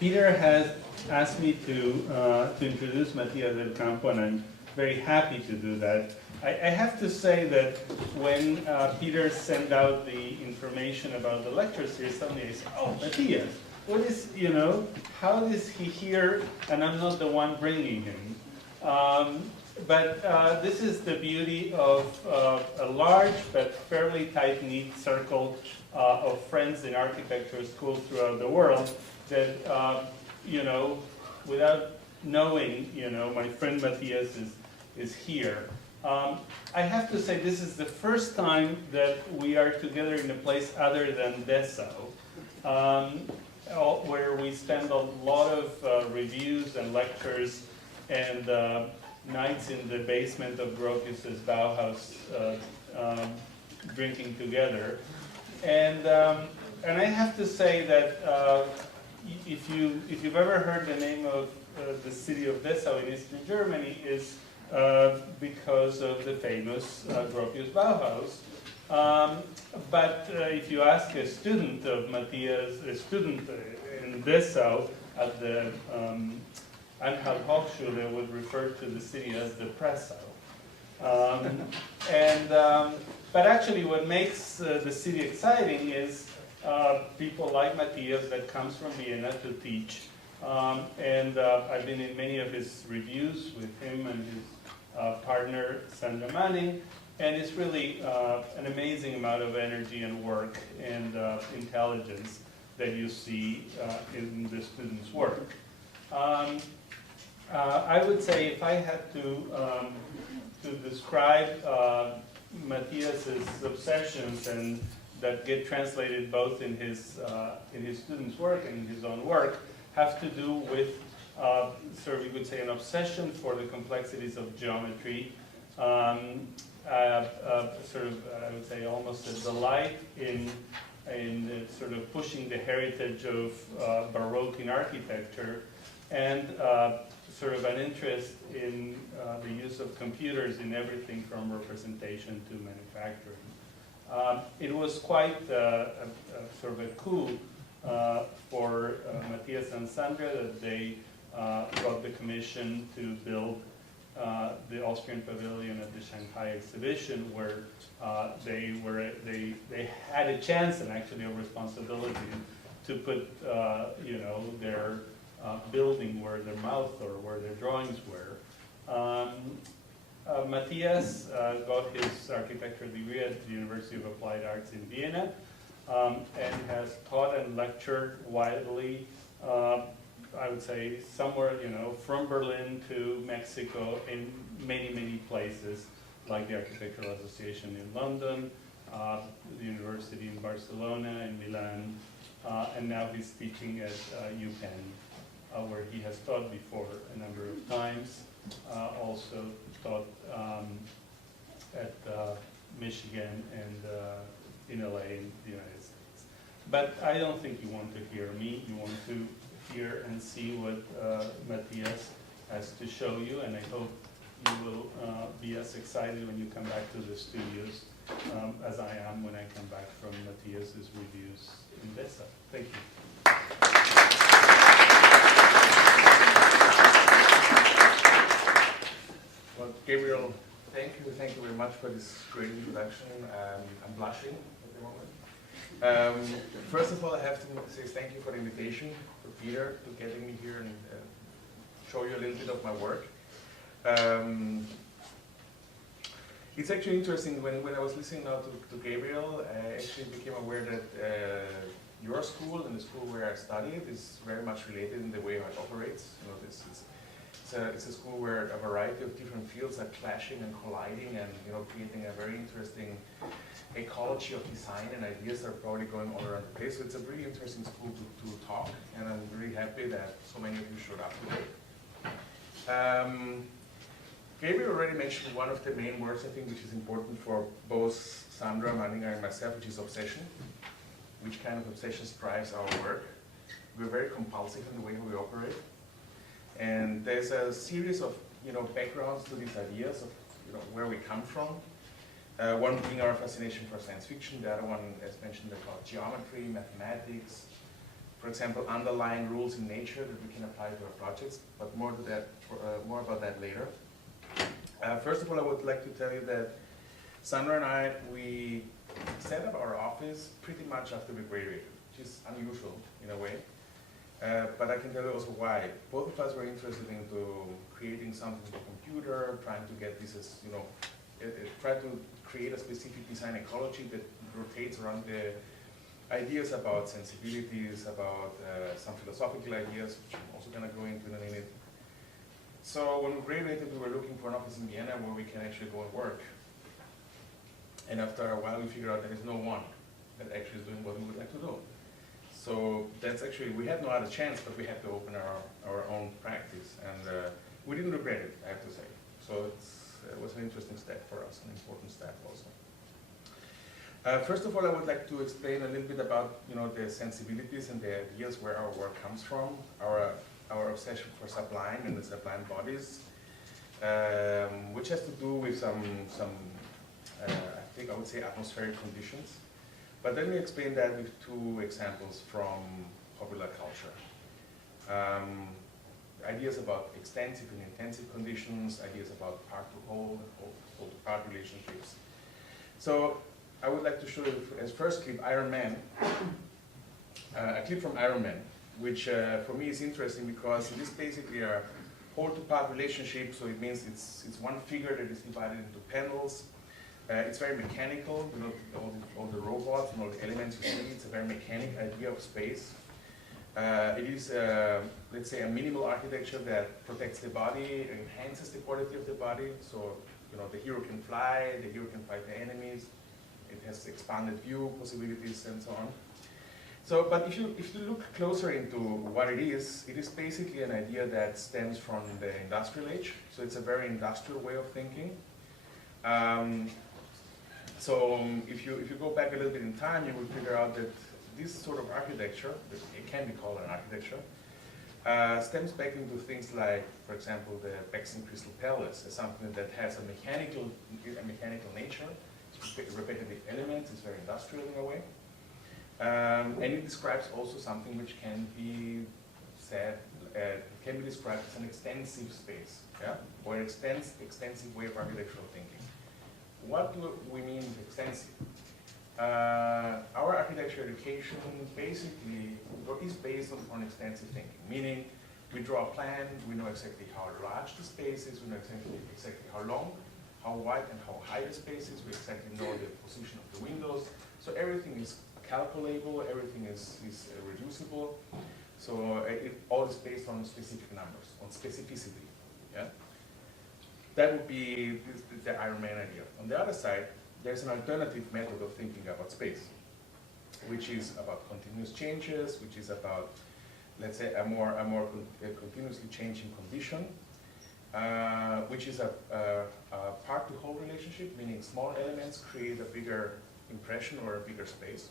Peter has asked me to introduce Matias del Campo, and I'm very happy to do that. I have to say that when Peter sent out the information about the lecture series, suddenly I said, oh, Matias, what is, how is he here and I'm not the one bringing him? But this is the beauty of a large but fairly tight-knit circle of friends in architecture schools throughout the world that, without knowing, my friend Matias is here. I have to say this is the first time that we are together in a place other than Dessau, where we spend a lot of reviews and lectures and nights in the basement of Gropius's Bauhaus drinking together. And I have to say that if you've ever heard the name of the city of Dessau in Eastern Germany, is because of the famous Gropius Bauhaus. But if you ask a student of Matias, a student in Dessau at the Anhalt Hochschule, they would refer to the city as the Pressau. But actually what makes the city exciting is people like Matias that comes from Vienna to teach. I've been in many of his reviews with him and his partner Sandra Manning, and it's really an amazing amount of energy and work and intelligence that you see in the students' work. I would say if I had to describe Matias's obsessions and that get translated both in his students' work and in his own work, have to do with you could say an obsession for the complexities of geometry, I would say almost a delight in sort of pushing the heritage of Baroque in architecture, and sort of an interest in the use of computers in everything from representation to manufacturing. It was quite sort of a coup for Matias and Sandra that they got the commission to build the Austrian Pavilion at the Shanghai exhibition, where they had a chance and actually a responsibility to put their building where their mouth or where their drawings were. Matias got his architecture degree at the University of Applied Arts in Vienna, and has taught and lectured widely, I would say somewhere, from Berlin to Mexico in many, many places, like the Architectural Association in London, the University in Barcelona, in Milan, and now he's teaching at UPenn, where he has taught before a number of times, also taught at Michigan and in LA in the United States. But I don't think you want to hear me. You want to hear and see what Matias has to show you, and I hope you will be as excited when you come back to the studios as I am when I come back from Matias's reviews in Dessau. Thank you. Well, Gabriel, thank you very much for this great introduction. I'm blushing at the moment. First of all, I have to say thank you for the invitation, for Peter, to getting me here and show you a little bit of my work. It's actually interesting, when I was listening now to Gabriel, I actually became aware that your school and the school where I studied is very much related in the way it operates. It's a school where a variety of different fields are clashing and colliding and creating a very interesting ecology of design, and ideas are probably going all around the place. So it's a really interesting school to talk, and I'm really happy that so many of you showed up today. Gabriel already mentioned one of the main words, I think, which is important for both Sandra Manninger and myself, which is obsession. Which kind of obsession drives our work? We're very compulsive in the way we operate. And there's a series of backgrounds to these ideas of where we come from. One being our fascination for science fiction, the other one, as mentioned, about geometry, mathematics, for example, underlying rules in nature that we can apply to our projects, but more about that later. First of all, I would like to tell you that Sandra and I, we set up our office pretty much after we graduated, which is unusual in a way. But I can tell you also why. Both of us were interested into creating something with a computer, trying to get this as, try to create a specific design ecology that rotates around the ideas about sensibilities, about some philosophical ideas, which I'm also going to go into in a minute. So when we graduated, we were looking for an office in Vienna where we can actually go and work. And after a while, we figured out there is no one that actually is doing what we would like to do. So that's actually, we had no other chance, but we had to open our own practice. And we didn't regret it, I have to say. So it was an interesting step for us, an important step also. First of all, I would like to explain a little bit about the sensibilities and the ideas where our work comes from, our obsession for sublime and the sublime bodies, which has to do with some I think I would say atmospheric conditions. But let me explain that with two examples from popular culture. Ideas about extensive and intensive conditions, ideas about part-to-whole, whole-to-part relationships. So I would like to show you as first clip Iron Man, a clip from Iron Man, which for me is interesting because it is basically a whole-to-part relationship, so it means it's one figure that is divided into panels. It's very mechanical, all the robots and all the elements you see, it's a very mechanic idea of space. It is, let's say, a minimal architecture that protects the body, enhances the quality of the body, so the hero can fly, the hero can fight the enemies, it has expanded view possibilities and so on. So, but if you look closer into what it is basically an idea that stems from the industrial age, so it's a very industrial way of thinking. So if you go back a little bit in time, you will figure out that this sort of architecture, it can be called an architecture, stems back into things like, for example, the Bexon Crystal Palace as something that has a mechanical nature, it's repetitive elements, it's very industrial in a way. And it describes also something which can be said, can be described as an extensive space, yeah? Or an extensive way of architectural thinking. What do we mean with extensive? Our architecture education basically is based on extensive thinking, meaning we draw a plan, we know exactly how large the space is, we know exactly how long, how wide and how high the space is, we exactly know the position of the windows. So everything is calculable, everything is reducible. So it all is based on specific numbers, on specificity. Yeah? That would be the Iron Man idea. On the other side, there's an alternative method of thinking about space, which is about continuous changes, which is about, let's say, a more continuously changing condition, which is a part-to-whole relationship, meaning small elements create a bigger impression or a bigger space.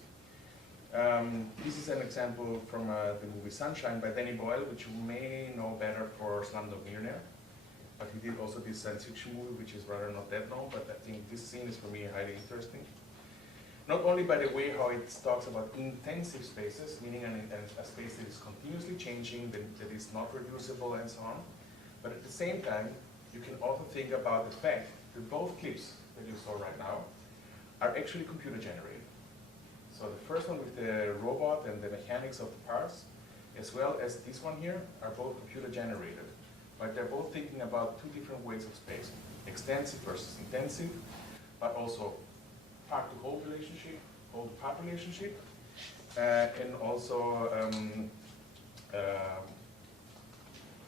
This is an example from the movie Sunshine by Danny Boyle, which you may know better for Slumdog Millionaire. But he did also this science fiction movie, which is rather not that known, but I think this scene is for me highly interesting. Not only by the way how it talks about intensive spaces, meaning a space that is continuously changing, that is not reducible and so on, but at the same time, you can also think about the fact that both clips that you saw right now are actually computer generated. So the first one with the robot and the mechanics of the parts, as well as this one here, are both computer generated. But they're both thinking about two different ways of space, extensive versus intensive, but also part-to-whole relationship, whole-to-part relationship, and also,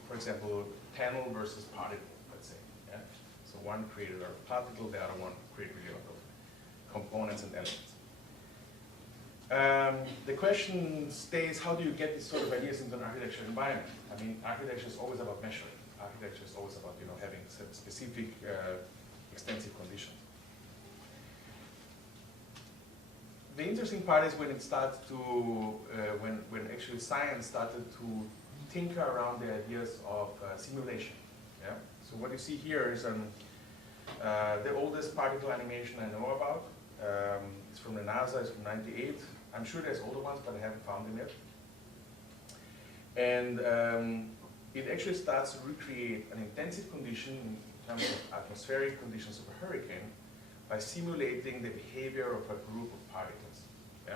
for example, panel versus particle, let's say. Yeah? So one created a particle, the other one created a lot of components and elements. The question stays, how do you get these sort of ideas into an architecture environment? I mean, architecture is always about measuring. Architecture is always about having specific extensive conditions. The interesting part is when it starts to, when actually science started to tinker around the ideas of simulation. Yeah? So what you see here is the oldest particle animation I know about. It's from the NASA, it's from '98. I'm sure there's older ones, but I haven't found them yet. And it actually starts to recreate an intensive condition in terms of atmospheric conditions of a hurricane by simulating the behavior of a group of particles. Yeah?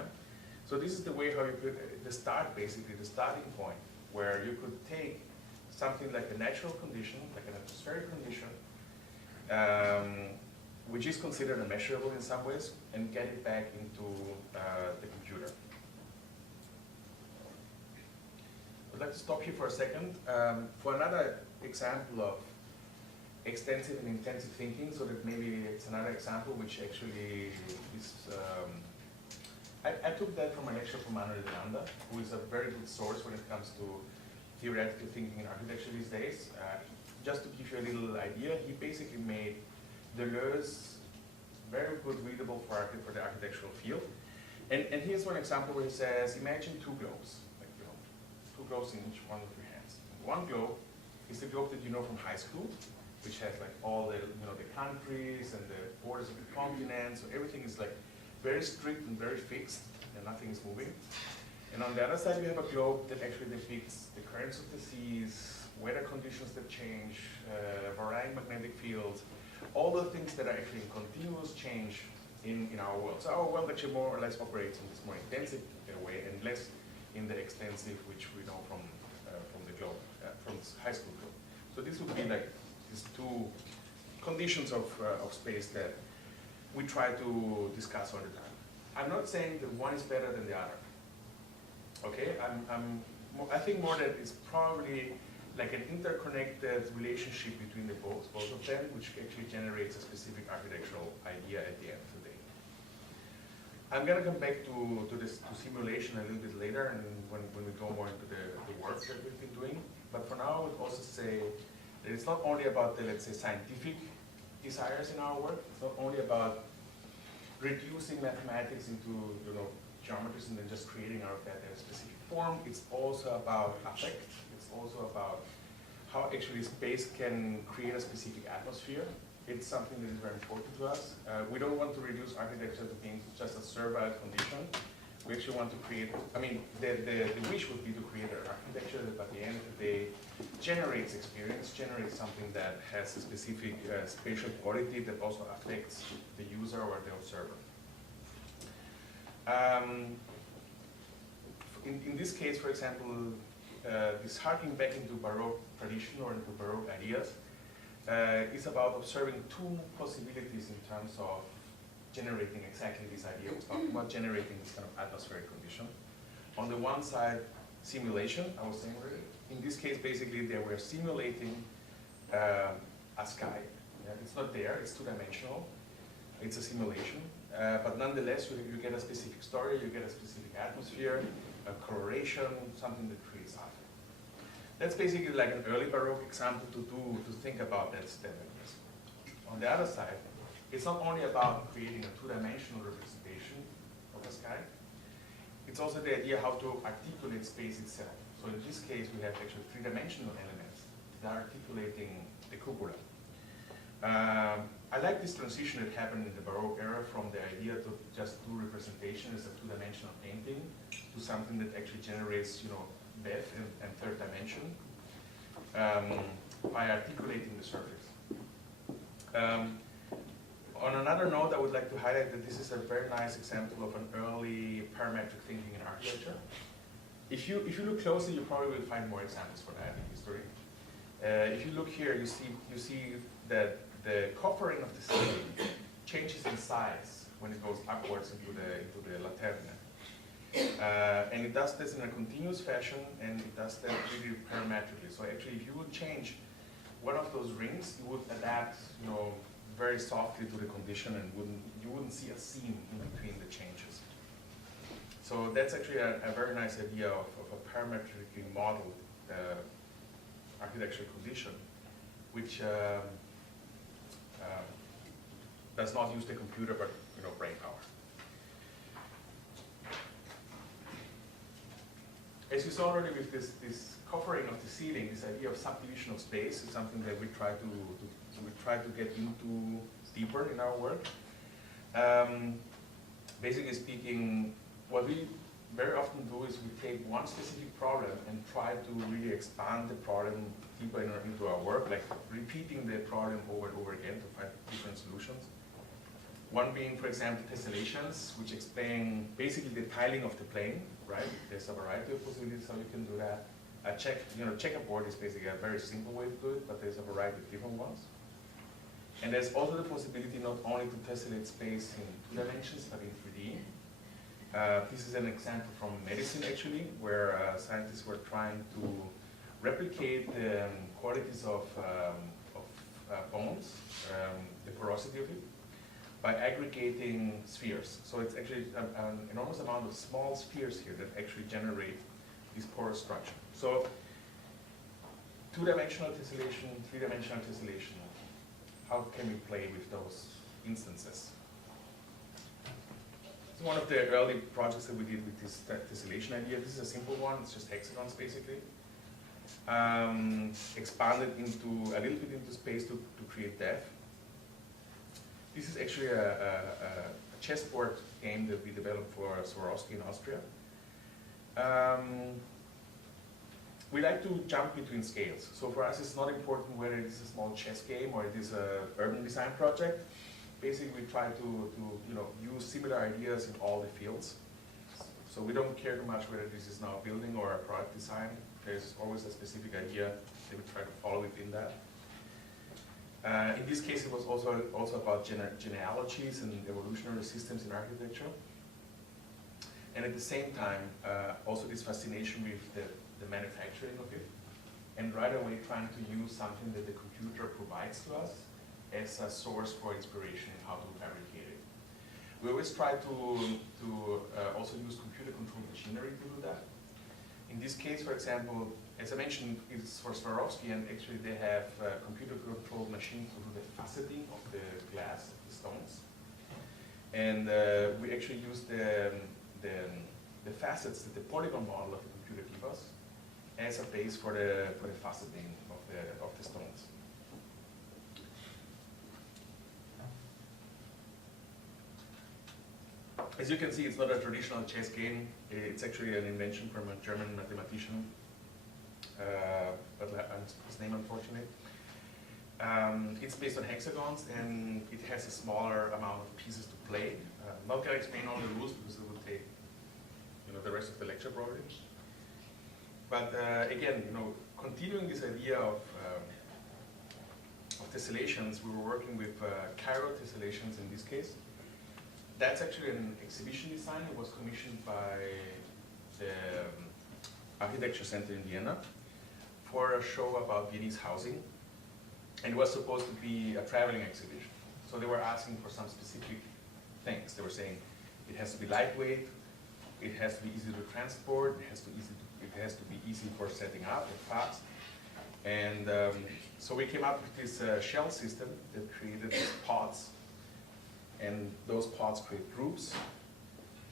So this is the way how you could, the start basically, the starting point, where you could take something like a natural condition, like an atmospheric condition, which is considered immeasurable in some ways, and get it back into the computer. I'd like to stop here for a second for another example of extensive and intensive thinking, so that maybe it's another example which actually is, I took that from a lecture from Manuel de Landa, who is a very good source when it comes to theoretical thinking in architecture these days. Just to give you a little idea, he basically made Deleuze very good readable for the architectural field. And here's one example where he says, imagine two globes, like, you know, two globes in each one of your hands. One globe is the globe that you know from high school, which has like all the, you know, the countries and the borders of the continents, so everything is like very strict and very fixed, and nothing is moving. And on the other side, you have a globe that actually depicts the currents of the seas, weather conditions that change, varying magnetic fields, all the things that are actually in continuous change in our world. So our world actually more or less operates in this more intensive way and less in the extensive, which we know from the globe, from this high school globe. So this would be like these two conditions of space that we try to discuss all the time. I'm not saying that one is better than the other. Okay, I think more that it's probably like an interconnected relationship between the both of them, which actually generates a specific architectural idea at the end of the day. I'm going to come back to simulation a little bit later, and when we go more into the work that we've been doing. But for now, I would also say that it's not only about the, let's say, scientific desires in our work. It's not only about reducing mathematics into, you know, geometries and then just creating out of that a specific form. It's also about affect. It's also about how actually space can create a specific atmosphere. It's something that is very important to us. We don't want to reduce architecture to being just a servile condition. We actually want to create, I mean, the wish would be to create an architecture that at the end of the day generates experience, generates something that has a specific spatial quality that also affects the user or the observer. In this case, for example, this harking back into Baroque tradition or into Baroque ideas is about observing two possibilities in terms of generating exactly this idea. We're talking about generating this kind of atmospheric condition. On the one side, simulation, I was saying already. In this case, basically, they were simulating a sky. Yeah, it's not there, it's two-dimensional. It's a simulation. But nonetheless, you get a specific story, you get a specific atmosphere, a coloration, something that creates art. That's basically like an early Baroque example to think about that step. On the other side, it's not only about creating a two-dimensional representation of the sky, it's also the idea how to articulate space itself. So in this case, we have actually three-dimensional elements that are articulating the cupola. I like this transition that happened in the Baroque era from the idea to just do representation as a two-dimensional painting to something that actually generates, you know, depth and third dimension by articulating the surface. On another note, I would like to highlight that this is a very nice example of an early parametric thinking in architecture. If you look closely, you probably will find more examples for that in history. If you look here, you see that the covering of the ceiling changes in size when it goes upwards into the laterna. And it does this in a continuous fashion, and it does that really parametrically. So actually, if you would change one of those rings, you would adapt, you know, very softly to the condition, and you wouldn't see a seam in between the changes. So that's actually a very nice idea of a parametrically modeled architectural condition, which does not use the computer, but, you know, brain power. As you saw already with this covering of the ceiling, this idea of subdivision of space is something that we try to get into deeper in our work. Basically speaking, what we very often do is we take one specific problem and try to really expand the problem deeper into our work, like repeating the problem over and over again to find different solutions. One being, for example, tessellations, which explain basically the tiling of the plane, right? There's a variety of possibilities how you can do that. Checkerboard is basically a very simple way to do it, but there's a variety of different ones. And there's also the possibility not only to tessellate space in 2 dimensions, but in 3D. This is an example from medicine, actually, where scientists were trying to replicate the qualities of bones, the porosity of it, by aggregating spheres. So it's actually an enormous amount of small spheres here that actually generate this porous structure. So 2-dimensional tessellation, 3-dimensional tessellation, how can we play with those instances? It's one of the early projects that we did with this tessellation idea. This is a simple one, it's just hexagons basically. Expanded into a little bit into space to create depth. This is actually a chessboard game that we developed for Swarovski in Austria. We like to jump between scales. So for us, it's not important whether it is a small chess game or it is an urban design project. Basically, we try to use similar ideas in all the fields. So we don't care too much whether this is now building or a product design. There's always a specific idea, they would try to follow it in that. In this case, it was also about genealogies and evolutionary systems in architecture. And at the same time, also this fascination with the manufacturing of it. And right away trying to use something that the computer provides to us as a source for inspiration in how to fabricate it. We always try to also use computer-controlled machinery to do that. In this case, for example, as I mentioned, it's for Swarovski, and actually they have computer-controlled machines to do the faceting of the glass, the stones. And we actually use the facets that the polygon model of the computer gives us as a base for the faceting of the stones. As you can see, it's not a traditional chess game. It's actually an invention from a German mathematician, but his name, unfortunately. It's based on hexagons, and it has a smaller amount of pieces to play. I'm not going to explain all the rules because it will take the rest of the lecture probably. But again, continuing this idea of tessellations, we were working with Cairo tessellations in this case. That's actually an exhibition design. It was commissioned by the Architecture Center in Vienna for a show about Viennese housing. And it was supposed to be a traveling exhibition. So they were asking for some specific things. They were saying it has to be lightweight, it has to be easy to transport, it has to be easy for setting up and fast. And so we came up with this shell system that created these pods. And those pods create groups,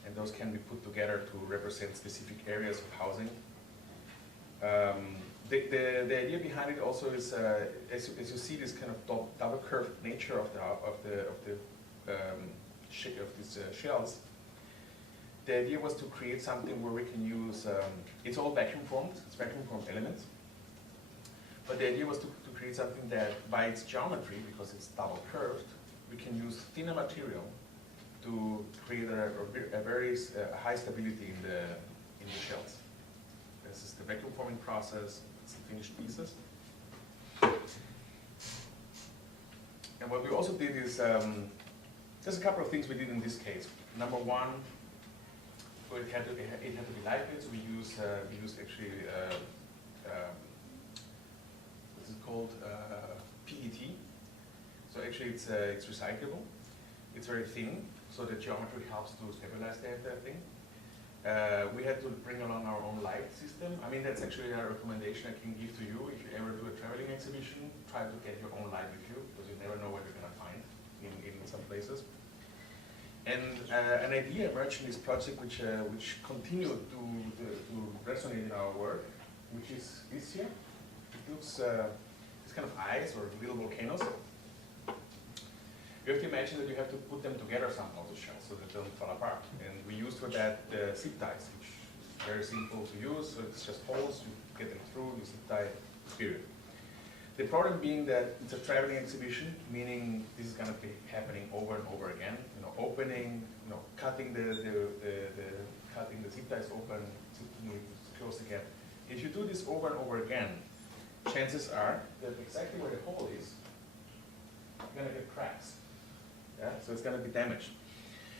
and those can be put together to represent specific areas of housing. The idea behind it also is, as you see, this kind of double curved nature of these shells. The idea was to create something where we can use. It's all vacuum formed. It's vacuum formed elements. But the idea was to create something that, by its geometry, because it's double curved, we can use thinner material to create a very high stability in the shells. This is the vacuum forming process. It's the finished pieces. And what we also did is, there's a couple of things we did in this case. Number one, it had to be lightweight. So we used actually what's it called, PET. So actually it's recyclable. It's very thin, so the geometry helps to stabilize the entire thing. We had to bring along our own light system. I mean, that's actually a recommendation I can give to you. If you ever do a traveling exhibition, try to get your own light with you, because you never know what you're going to find in some places. And an idea emerged in this project which continued to resonate in our work, which is this here. It looks, it's kind of eyes or little volcanoes. You have to imagine that you have to put them together somehow, the shells, so that they don't fall apart. And we use for that zip ties, which is very simple to use. So it's just holes, you get them through, you zip tie, period. The problem being that it's a traveling exhibition, meaning this is going to be happening over and over again. Opening, cutting the zip ties open, zipping it close again. If you do this over and over again, chances are that exactly where the hole is, you're going to get cracks. Yeah? So it's going to be damaged.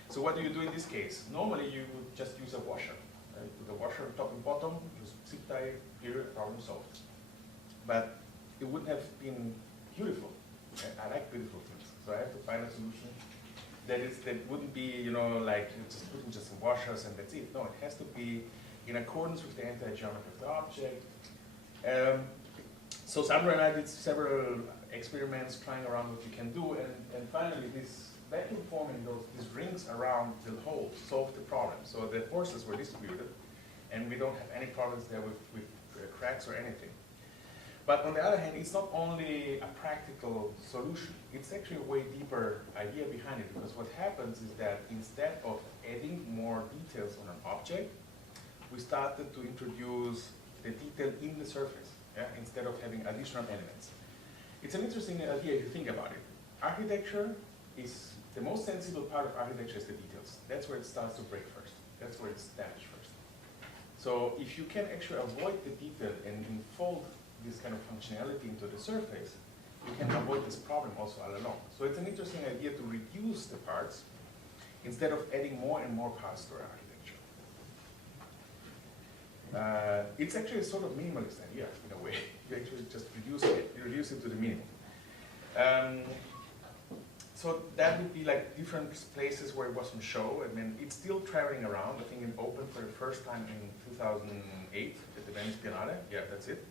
So what do you do in this case? Normally you would just use a washer. Right? Put a washer top and bottom, just zip tie, period, problem solved. But it wouldn't have been beautiful. Okay? I like beautiful things. So I have to find a solution that wouldn't be, like just putting just some washers and that's it. No, it has to be in accordance with the entire geometry of the object. So Sandra and I did several experiments trying around what you can do, and finally this vacuum forming these rings around the hole solved the problem. So the forces were distributed, and we don't have any problems there with cracks or anything. But on the other hand, it's not only a practical solution, it's actually a way deeper idea behind it, because what happens is that instead of adding more details on an object, we started to introduce the detail in the surface, instead of having additional elements. It's an interesting idea if you think about it. Architecture is, the most sensible part of architecture is the details. That's where it starts to break first. That's where it's damaged first. So if you can actually avoid the detail and unfold this kind of functionality into the surface, you can avoid this problem also all along. So it's an interesting idea to reduce the parts instead of adding more and more parts to our architecture. It's actually a sort of minimalist idea in a way. You actually just reduce it to the minimum. So that would be like different places where it was on show. I mean, it's still traveling around. I think it opened for the first time in 2008 at the Venice Biennale. Yeah, that's it.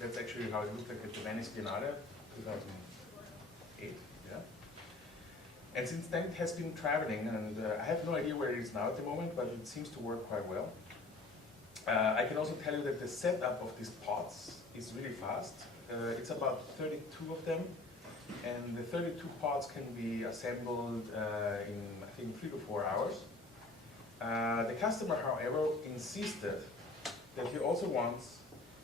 That's actually how it looked like at the Venice Biennale, 2008, yeah. And since then it has been traveling, and I have no idea where it is now at the moment, but it seems to work quite well. I can also tell you that the setup of these pots is really fast. It's about 32 of them, and the 32 pots can be assembled in, I think, 3 to 4 hours. The customer, however, insisted that he also wants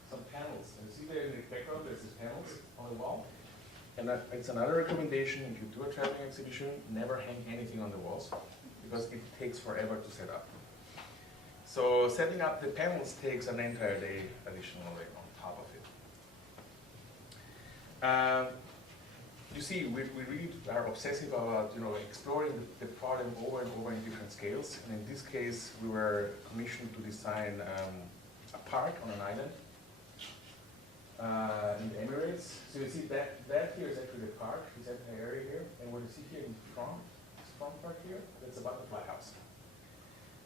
some panels. And you see there in the background, there's these panels on the wall. And it's another recommendation, if you do a traveling exhibition, never hang anything on the walls, because it takes forever to set up. So setting up the panels takes an entire day additionally on top of it. You see, we really are obsessive about exploring the problem over and over in different scales. And in this case, we were commissioned to design a park on an island in the Emirates. So you see that here is actually the park, this entire area here. And what you see here in front, this front part here, that's a butterfly house.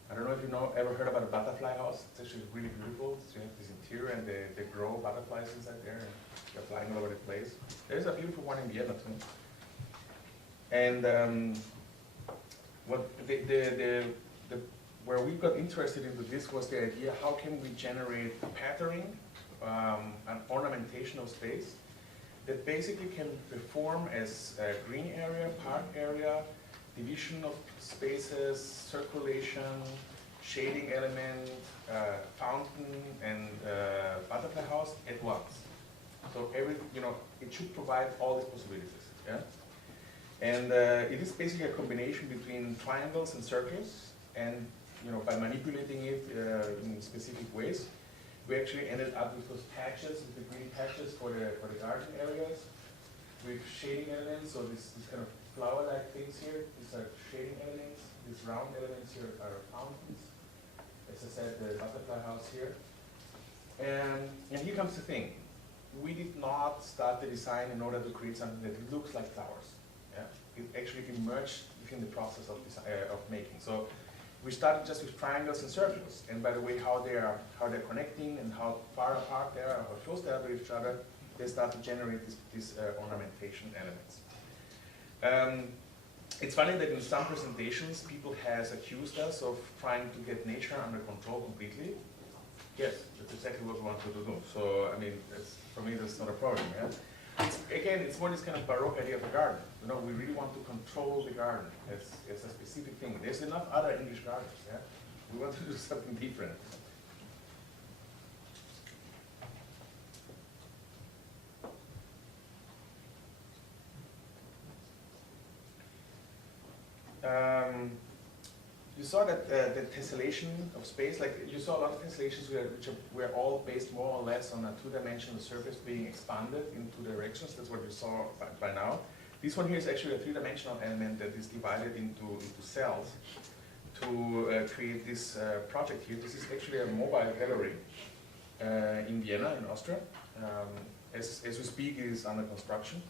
I don't know if you ever heard about a butterfly house. It's actually really beautiful. So you have this interior and they grow butterflies inside there and they're flying all over the place. There's a beautiful one in Vienna too. And where we got interested into this was the idea, how can we generate patterning, an ornamentational space that basically can perform as a green area, park area, division of spaces, circulation, shading element, fountain, and butterfly house at once. So it should provide all these possibilities. Yeah? And it is basically a combination between triangles and circles, and by manipulating it in specific ways, we actually ended up with those patches, with the green patches for the garden areas, with shading elements. So this kind of flower-like things here, these are shading elements. These round elements here are fountains. As I said, the butterfly house here. And here comes the thing. We did not start the design in order to create something that looks like flowers. Yeah? It actually emerged within the process of making. So we started just with triangles and circles. And by the way, how they're connecting and how far apart they are, how close they are to each other, they start to generate these ornamentation elements. It's funny that in some presentations, people has accused us of trying to get nature under control completely. Yes, that's exactly what we want to do. So, I mean, for me, that's not a problem. Yeah? Again, it's more this kind of Baroque idea of a garden. You know, we really want to control the garden as a specific thing. There's enough other English gardens, yeah? We want to do something different. You saw that the tessellation of space, like you saw a lot of tessellations which were all based more or less on a two-dimensional surface being expanded in two directions. That's what you saw by now. This one here is actually a three-dimensional element that is divided into cells to create this project here. This is actually a mobile gallery in Vienna, in Austria. As we speak, it is under construction.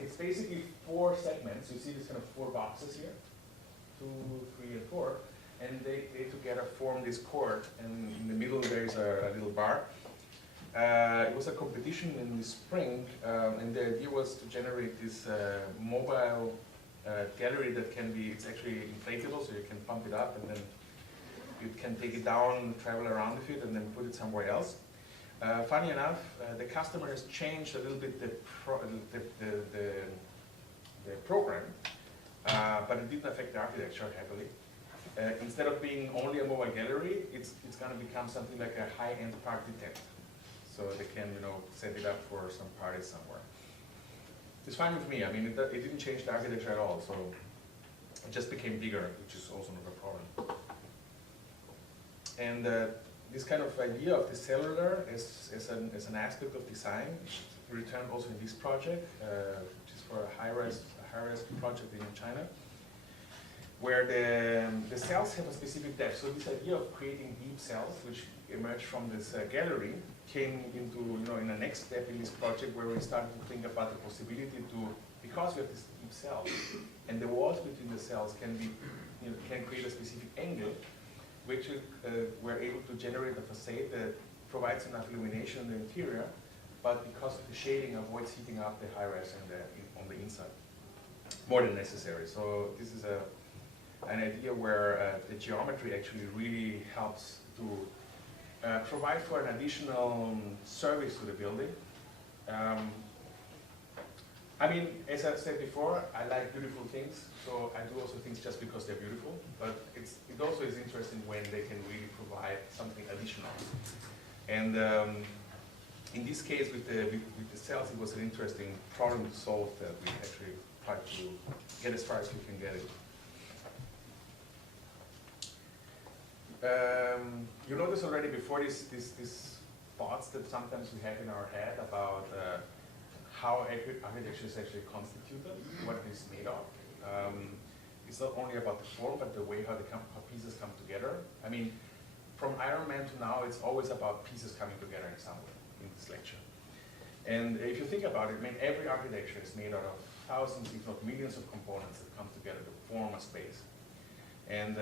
It's basically 4 segments. You see these kind of 4 boxes here, 2, 3, and 4, and they together form this court. And in the middle there is a little bar. It was a competition in the spring, and the idea was to generate this mobile gallery that can be. It's actually inflatable, so you can pump it up, and then you can take it down, travel around with it, and then put it somewhere else. Funny enough, the customer has changed a little bit the program, but it didn't affect the architecture heavily. Instead of being only a mobile gallery, it's going to become something like a high-end party tent. So they can, you know, set it up for some parties somewhere. It's fine with me. I mean, it didn't change the architecture at all, so it just became bigger, which is also not a problem. And this kind of idea of the cellular as an aspect of design is returned also in this project, which is for a high-rise project in China, where the cells have a specific depth. So this idea of creating deep cells, which emerged from this gallery, came into, you know, in the next step in this project, where we started to think about the possibility to, because we have these deep cells, and the walls between the cells can be, you know, can create a specific angle, which we're able to generate a facade that provides enough illumination in the interior, but because of the shading avoids heating up the high-rise on the inside, more than necessary. So this is an idea where the geometry actually really helps to provide for an additional service to the building. I mean, as I said before, I like beautiful things, so I do also things just because they're beautiful, but it also is interesting when they can really provide something additional. And in this case, with the cells, it was an interesting problem to solve that we actually tried to get as far as we can get it. You noticed already before these thoughts that sometimes we have in our head about how architecture is actually constituted, what it is made of. It's not only about the form, but the way how pieces come together. I mean, from Iron Man to now, it's always about pieces coming together in some way in this lecture. And if you think about it, I mean, every architecture is made out of thousands, if not millions of components that come together to form a space. And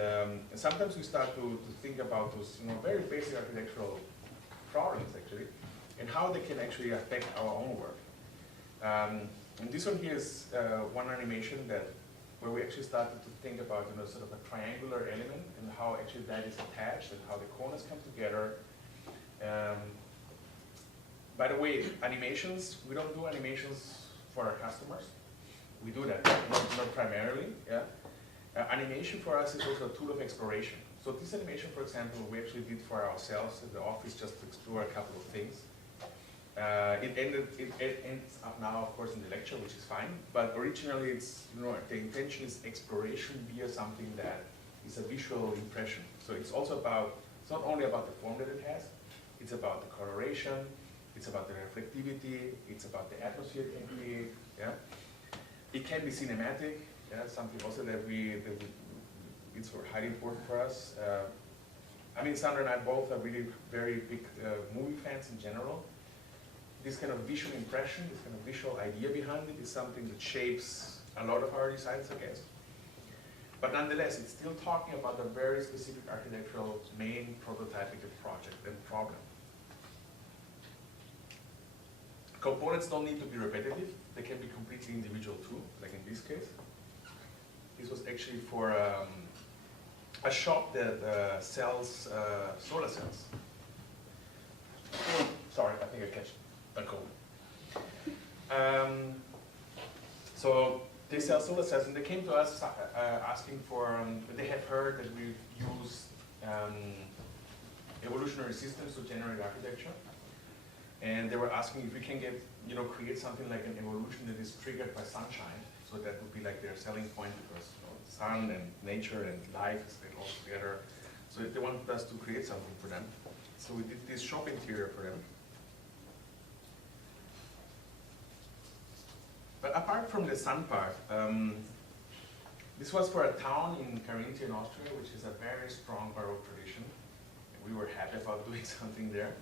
sometimes we start to think about those, you know, very basic architectural problems, actually, and how they can actually affect our own work. And this one here is one animation where we actually started to think about, you know, sort of a triangular element and how actually that is attached and how the corners come together. By the way, animations, we don't do animations for our customers. We do that, not primarily. Yeah. Animation for us is also a tool of exploration. So this animation, for example, we actually did for ourselves in the office just to explore a couple of things. It ends up now, of course, in the lecture, which is fine. But originally, it's, you know, the intention is exploration via something that is a visual impression. So it's also about, it's not only about the form that it has, it's about the coloration, it's about the reflectivity, it's about the atmosphere it can create. Yeah, it can be cinematic. Yeah, something also that it's highly important for us. I mean, Sandra and I both are really very big movie fans in general. This kind of visual impression, this kind of visual idea behind it is something that shapes a lot of our designs, I guess. But nonetheless, it's still talking about a very specific architectural main prototypic project and problem. Components don't need to be repetitive. They can be completely individual too, like in this case. This was actually for a shop that sells solar cells. Sorry, I think I catch the cold. So they sell solar cells, and they came to us asking for, they had heard that we use evolutionary systems to generate architecture. And they were asking if we can get, create something like an evolution that is triggered by sunshine. So that would be like their selling point, because sun and nature and life is like all together. So they wanted us to create something for them. So we did this shop interior for them. But apart from the sun part, this was for a town in Carinthia in Austria, which is a very strong Baroque tradition. And we were happy about doing something there.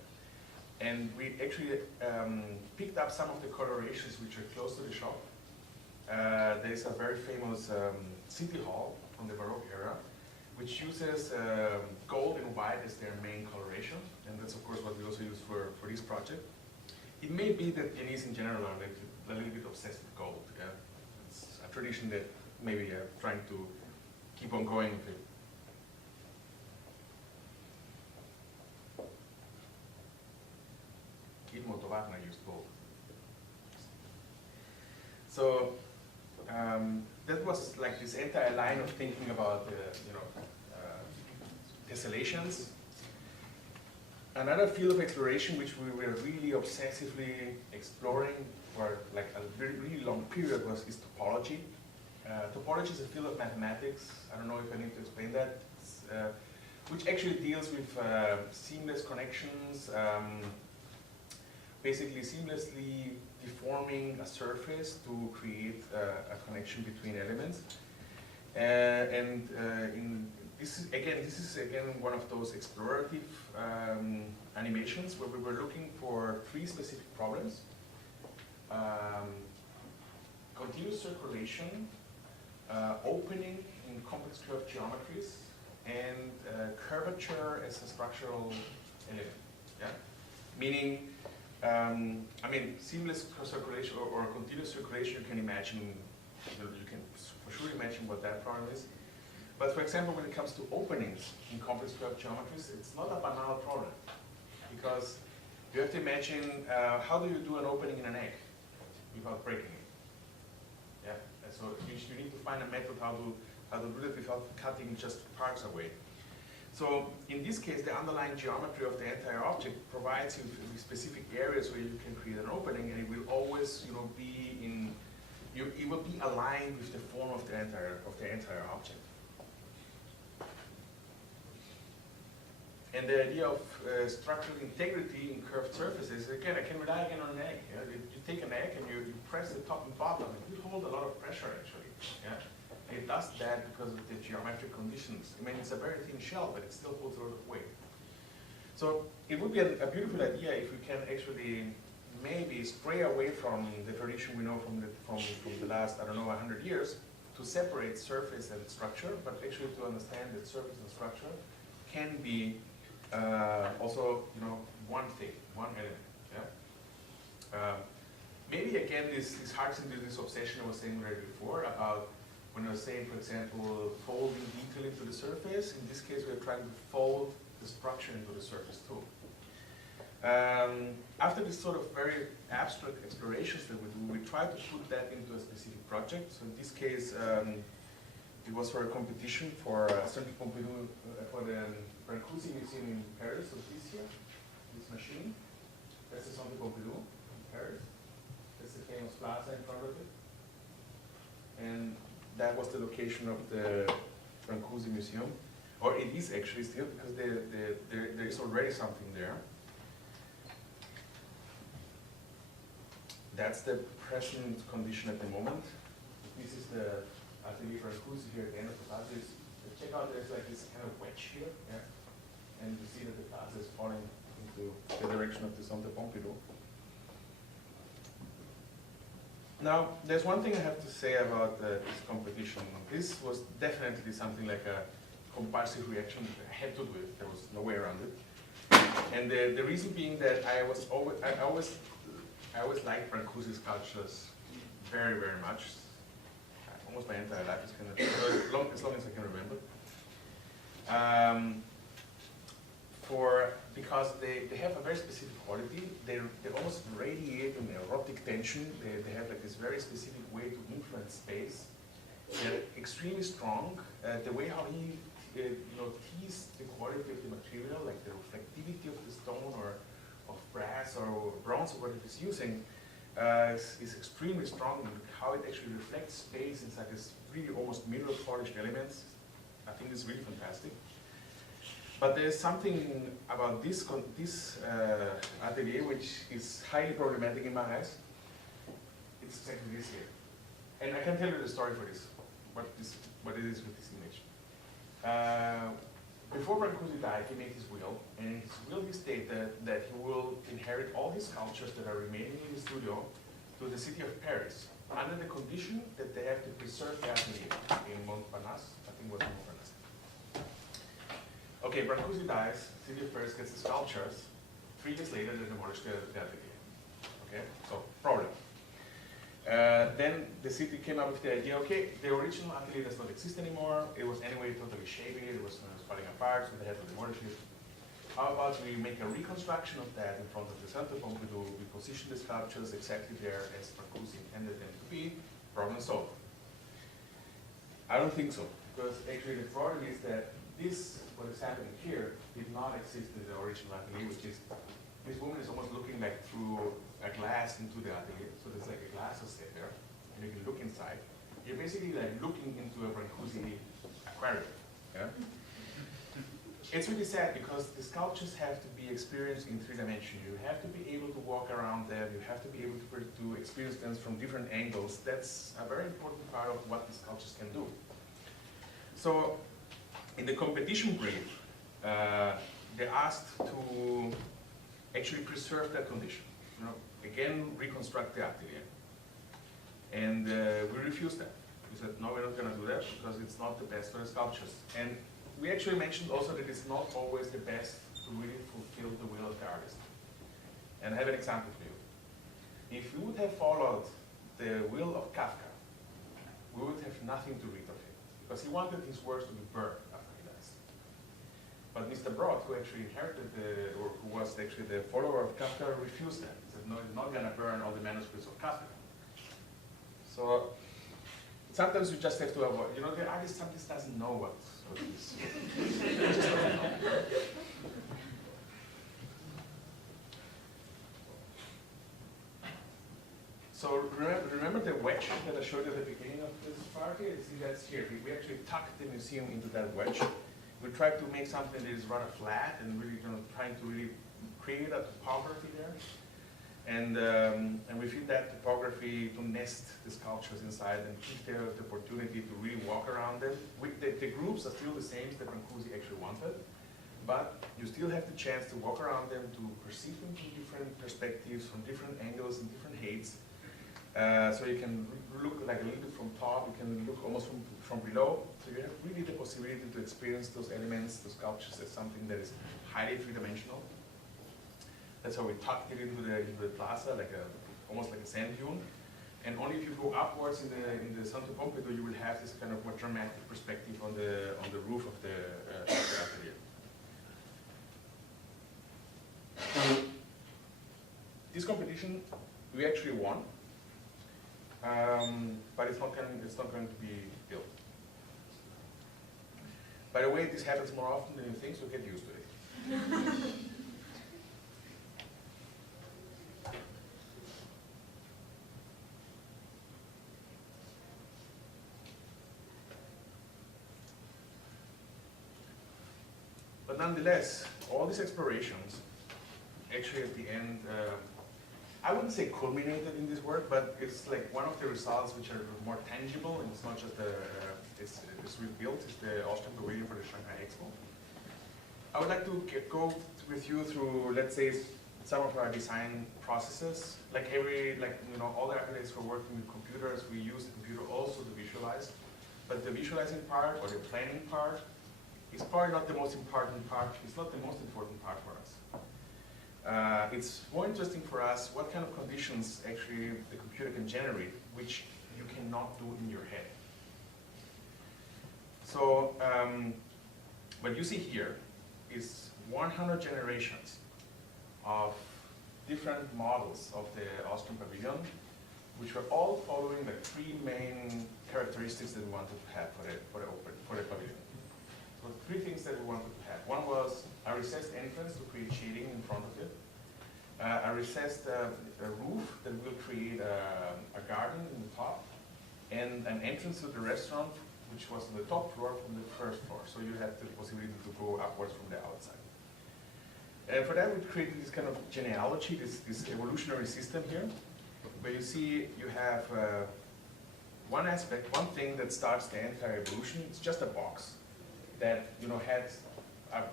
And we actually picked up some of the colorations which are close to the shop. There is a very famous city hall from the Baroque era, which uses gold and white as their main coloration. And that's of course what we also use for this project. It may be that Viennese in general are a little bit obsessed with gold. Yeah? It's a tradition that maybe trying to keep on going with it. Even Motovarna used gold. So that was like this entire line of thinking about tessellations. Another field of exploration which we were really obsessively exploring for like a really long period is topology. Topology is a field of mathematics. I don't know if I need to explain that. Which actually deals with seamless connections, basically seamlessly deforming a surface to create a connection between elements. This is again one of those explorative animations where we were looking for 3 specific problems: continuous circulation, opening in complex curved geometries, and curvature as a structural element. Yeah? Meaning, seamless circulation or continuous circulation, you can imagine, you can for sure imagine what that problem is. But for example, when it comes to openings in complex curved geometries, it's not a banal problem. Because you have to imagine, how do you do an opening in an egg without breaking it? Yeah? And so you need to find a method how to do that without cutting just parts away. So in this case, the underlying geometry of the entire object provides you with specific areas where you can create an opening, and it will always, it will be aligned with the form of the entire object. And the idea of structural integrity in curved surfaces, again, I can rely again on an egg. Yeah? You take an egg and you press the top and bottom, and you hold a lot of pressure actually. Yeah? And it does that because of the geometric conditions. I mean, it's a very thin shell, but it still holds a lot of weight. So it would be a beautiful idea if we can actually maybe stray away from the tradition we know from the last, 100 years, to separate surface and structure, but actually to understand that surface and structure can be also, one thing, one element. Yeah? Maybe again, this harks into this obsession I was saying right before about when I was saying, for example, folding detail into the surface. In this case, we're trying to fold the structure into the surface too. After this sort of very abstract explorations that we do, we try to put that into a specific project. So in this case, it was for a competition for Centre Pompidou, for the Brancusi Museum in Paris of this year. This machine. That's the Centre Pompidou in Paris. That's the famous plaza in front of it. And that was the location of the Brancusi Museum. Or it is actually still, because there is already something there. That's the present condition at the moment. This is the Atelier Brancusi here at the end of the plaza. Check out, there's like this kind of wedge here, yeah? And you see that the plaza is falling into the direction of the Centre Pompidou. Now, there's one thing I have to say about this competition. This was definitely something like a compulsive reaction. I had to do it. There was no way around it. And the reason being that I always liked Brancusi's sculptures very, very much. Almost my entire life is kind of, as long as I can remember. because they have a very specific quality. They almost radiate an erotic tension. They have like this very specific way to influence space. They're extremely strong. The way how he teased the quality of the material, like the reflectivity of the stone or of brass or bronze or whatever he's using, is extremely strong. And how it actually reflects space inside this really almost mirror polished elements, I think is really fantastic. But there's something about this atelier which is highly problematic in my eyes. It's exactly this here. And I can tell you the story for this, what it is with this image. Before Brancusi died, he made his will, and in his will he stated that he will inherit all his sculptures that are remaining in his studio to the city of Paris, under the condition that they have to preserve the atelier in Montparnasse, I think it was Montparnasse. Okay, Brancusi dies, city of Paris gets the sculptures, 3 years later they demolish the atelier. Okay, so problem. Then the city came up with the idea, okay, the original atelier does not exist anymore. It was anyway totally shabby, it was falling apart, so they had to demolish it. How about we make a reconstruction of that in front of the Centre Pompidou, we position the sculptures exactly there as Brancusi intended them to be, problem solved. I don't think so, because actually the problem is that this, what is happening here, did not exist in the original atelier, which is, this woman is almost looking like through a glass into the atelier. So there's like a glass set there, and you can look inside. You're basically like looking into a Brancusi aquarium. Yeah? It's really sad because the sculptures have to be experienced in 3 dimensions. You have to be able to walk around them. You have to be able to experience them from different angles. That's a very important part of what the sculptures can do. So in the competition brief, they asked to actually preserve that condition. Again, reconstruct the atelier. And we refused that. We said, no, we're not going to do that because it's not the best for the sculptures. And we actually mentioned also that it's not always the best to really fulfill the will of the artist. And I have an example for you. If we would have followed the will of Kafka, we would have nothing to read of him, because he wanted his works to be burned after he dies. But Mr. Broad, who actually inherited or who was actually the follower of Kafka, refused that. He said, no, he's not going to burn all the manuscripts of Kafka. So sometimes you just have to avoid, the artist sometimes doesn't know what it is. Just doesn't know. So remember the wedge that I showed you at the beginning of this party? See, that's here. We actually tucked the museum into that wedge. We tried to make something that is rather flat and really trying to really create a topography there. And we feel that topography to nest the sculptures inside and give them the opportunity to really walk around them. The groups are still the same that Brancusi actually wanted, but you still have the chance to walk around them, to perceive them from different perspectives, from different angles and different heights. So you can look like a little bit from top, you can look almost from below. So you have really the possibility to experience those elements, the sculptures, as something that is highly three-dimensional. That's how we tucked it into the plaza, almost like a sand dune. And only if you go upwards in the Centre Pompidou, you will have this kind of more dramatic perspective on the roof of the atelier. This competition we actually won, but it's not going to be built. By the way, this happens more often than you think, so get used to it. But nonetheless, all these explorations, actually at the end, I wouldn't say culminated in this work, but it's like one of the results which are more tangible, and it's not just it's rebuilt, it's the Austrian Pavilion for the Shanghai Expo. I would like to go with you through, let's say, some of our design processes. All the architects who are working with computers, we use the computer also to visualize. But the visualizing part, or the planning part, is probably not the most important part. It's not the most important part for us. It's more interesting for us what kind of conditions actually the computer can generate, which you cannot do in your head. So what you see here is 100 generations of different models of the Austrian pavilion, which were all following the three main characteristics that we wanted to have for the pavilion. So three things that we wanted to have. One was a recessed entrance to create shading in front of it. A recessed roof that will create a garden in the top, and an entrance to the restaurant, which was on the top floor from the first floor. So you had the possibility to go upwards from the outside. For that, we created this kind of genealogy, this evolutionary system here, where you see you have one aspect, one thing that starts the entire evolution. It's just a box that had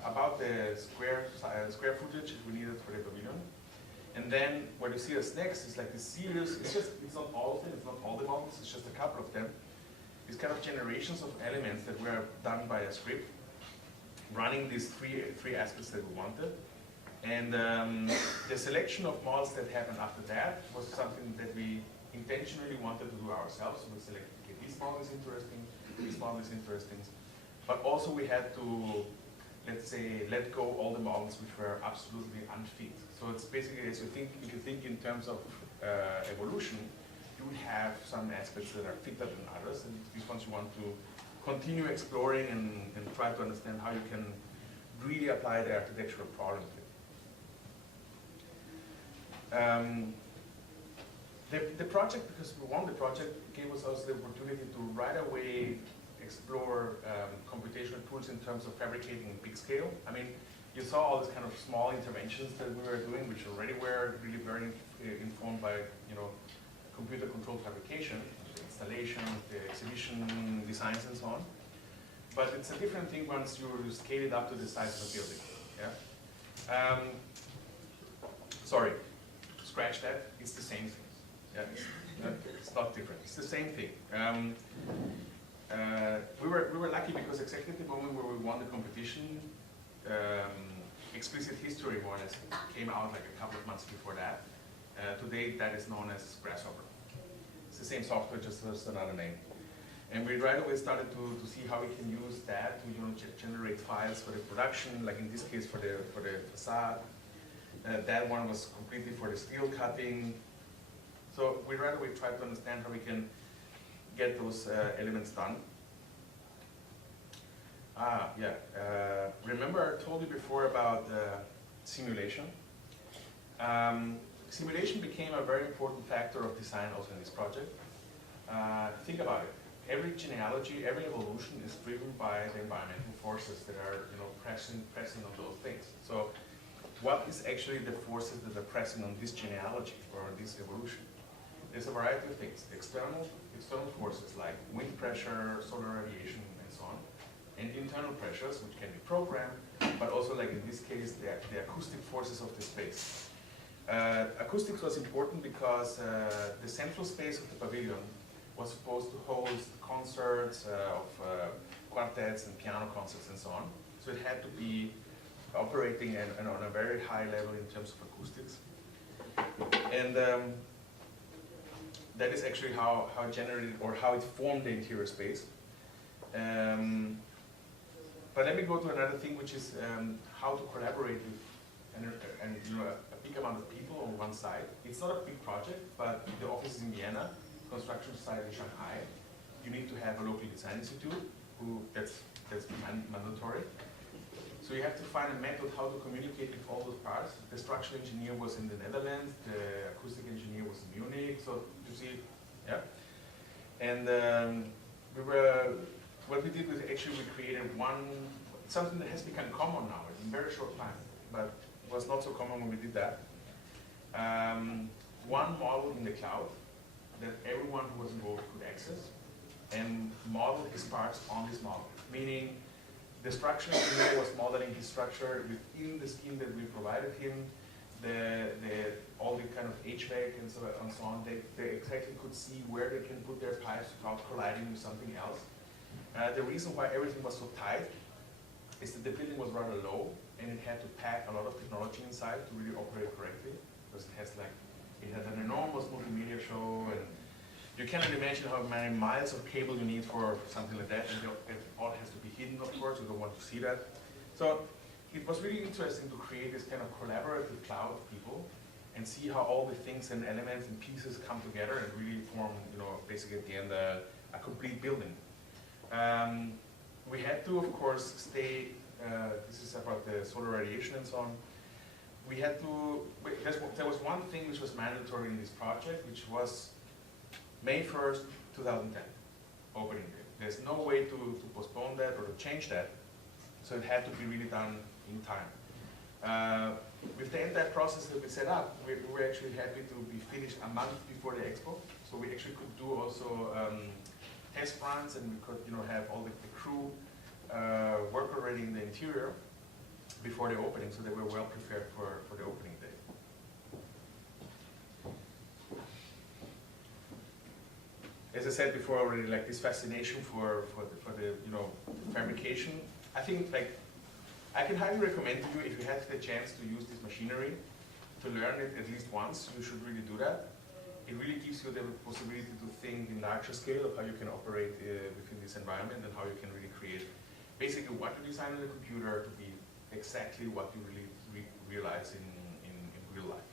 about the square footage we needed for the pavilion. And then what you see us next is like this series. It's not all of them. It's not all the models. It's just a couple of them. These kind of generations of elements that were done by a script, running these three aspects that we wanted. And the selection of models that happened after that was something that we intentionally wanted to do ourselves. So we selected, okay, this model is interesting, this model is interesting. But also we had to, let's say, let go all the models which were absolutely unfit. So it's basically, as you can think in terms of evolution, you would have some aspects that are fitter than others, and these ones you want to continue exploring and try to understand how you can really apply the architectural problem to it. The project, because we won the project, gave us also the opportunity to right away explore computational tools in terms of fabricating in big scale. I mean, you saw all these kind of small interventions that we were doing, which already were really very informed by computer-controlled fabrication, the installation, the exhibition designs, and so on. But it's a different thing once you scale it up to the size of a building. Yeah. Sorry, scratch that. It's the same thing. Yeah, it's not different. It's the same thing. We were lucky because exactly at the moment where we won the competition, explicit history more or less came out like a couple of months before that. Today that is known as Grasshopper. It's the same software, just another name. And we right away started to see how we can use that to generate files for the production, like in this case for the facade. That one was completely for the steel cutting. So we right away tried to understand how we can get those elements done. Remember I told you before about simulation? Simulation became a very important factor of design also in this project. Think about it. Every genealogy, every evolution is driven by the environmental forces that are pressing on those things. So what is actually the forces that are pressing on this genealogy or this evolution? There's a variety of things. External forces like wind pressure, solar radiation, and so on. And internal pressures, which can be programmed, but also like in this case, the acoustic forces of the space. Acoustics was important because the central space of the pavilion was supposed to host concerts of quartets and piano concerts and so on. So it had to be operating and on a very high level in terms of acoustics. And that is actually how it generated or how it formed the interior space. But let me go to another thing, which is how to collaborate with a big amount of people on one side. It's not a big project, but the office is in Vienna, construction site in Shanghai. You need to have a local design institute, that's mandatory. So you have to find a method how to communicate with all those parts. The structural engineer was in the Netherlands, the acoustic engineer was in Munich, so you see, yeah. And what we did was actually we created something that has become common now in a very short time, but it was not so common when we did that. One model in the cloud that everyone who was involved could access and model his parts on this model, meaning the structural engineer was modeling his structure within the scheme that we provided him. All the kind of HVAC and so on. They exactly could see where they can put their pipes without colliding with something else. The reason why everything was so tight is that the building was rather low and it had to pack a lot of technology inside to really operate correctly, because it had an enormous multimedia show, and you cannot imagine how many miles of cable you need for something like that, and it all has to be hidden, of course. You don't want to see that. So it was really interesting to create this kind of collaborative cloud of people and see how all the things and elements and pieces come together and really form, basically at the end a complete building. We had to, of course, stay, this is about the solar radiation and so on. We had to, there was one thing which was mandatory in this project, which was May 1st, 2010, opening day. There's no way to postpone that or to change that, so it had to be really done in time. With the entire process that we set up, we were actually happy to be finished a month before the expo, so we actually could do also test runs, and we could have all the crew work already in the interior before the opening, so they were well prepared for the opening day. As I said before already, like this fascination for the fabrication, I think I can highly recommend to you, if you have the chance to use this machinery, to learn it at least once, you should really do that. It really gives you the possibility to think in larger scale of how you can operate within this environment and how you can really create basically what you design on the computer to be exactly what you really realize in real life.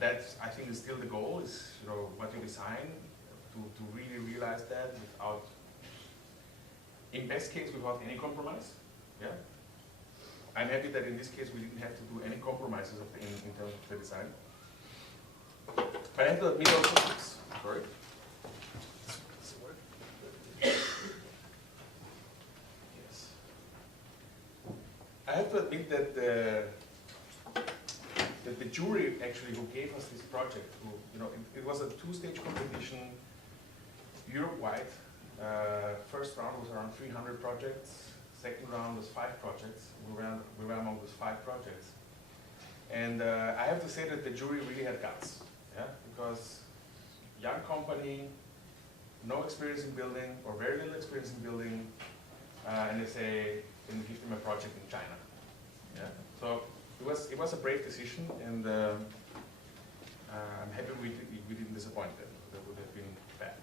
That, I think, is still the goal, is what you design, to really realize that without, in best case, without any compromise. Yeah. I'm happy that in this case we didn't have to do any compromises in terms of the design. But I have to admit also, sorry. Yes. I have to admit that the jury actually who gave us this project, it was a two-stage competition, Europe-wide. First round was around 300 projects. Second round was 5 projects. We were among those 5 projects. And I have to say that the jury really had guts, yeah? Because young company, no experience in building, or very little experience in building, and they say, can you give them a project in China? Yeah? So it was a brave decision, and I'm happy we didn't disappoint them. That would have been bad.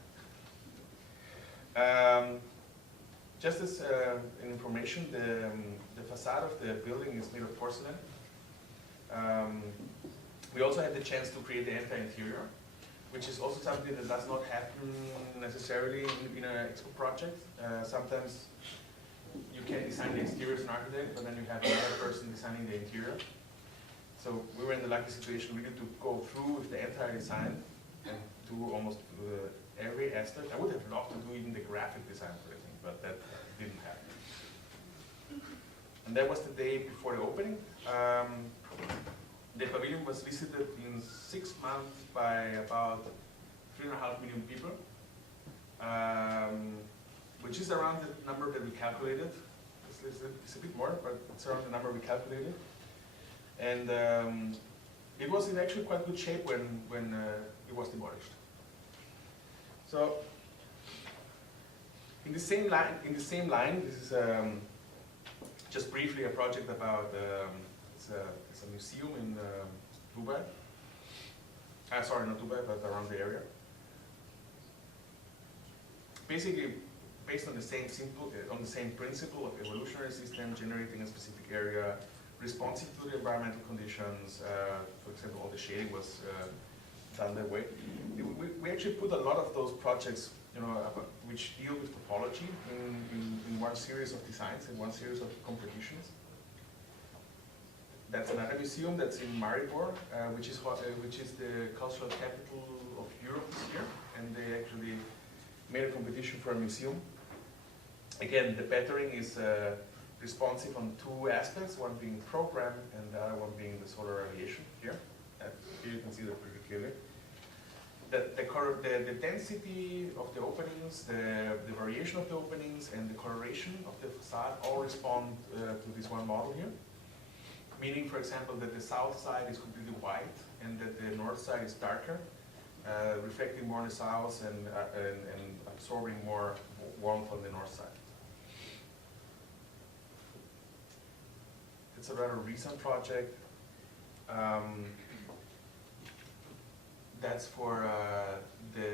Just as an information, the facade of the building is made of porcelain. We also had the chance to create the entire interior, which is also something that does not happen necessarily in an expo project. Sometimes you can design the exterior as an architect, but then you have another person designing the interior. So we were in the lucky situation really to go through with the entire design and do almost every aspect. I would have loved to do even the graphic design for the thing, but that didn't happen. And that was the day before the opening. The pavilion was visited in 6 months by about 3.5 million people, which is around the number that we calculated. It's a bit more, but it's around the number we calculated. And it was in actually quite good shape when it was demolished. So in the same line, this is just briefly a project about it's a museum in Dubai. Sorry, not Dubai, but around the area. Basically, based on the same principle of evolutionary system, generating a specific area, responsive to the environmental conditions. For example, all the shading was done that way. We actually put a lot of those projects, which deal with topology in one series of designs, in one series of competitions. That's another museum that's in Maribor, which is the cultural capital of Europe this year, and they actually made a competition for a museum. Again, the battering is responsive on 2 aspects, one being program and the other one being the solar radiation here. Here you can see that pretty clearly. The density of the openings, the variation of the openings, and the coloration of the facade all respond to this one model here. Meaning, for example, that the south side is completely white and that the north side is darker, reflecting more on the south and absorbing more warmth on the north side. It's a rather recent project. That's for the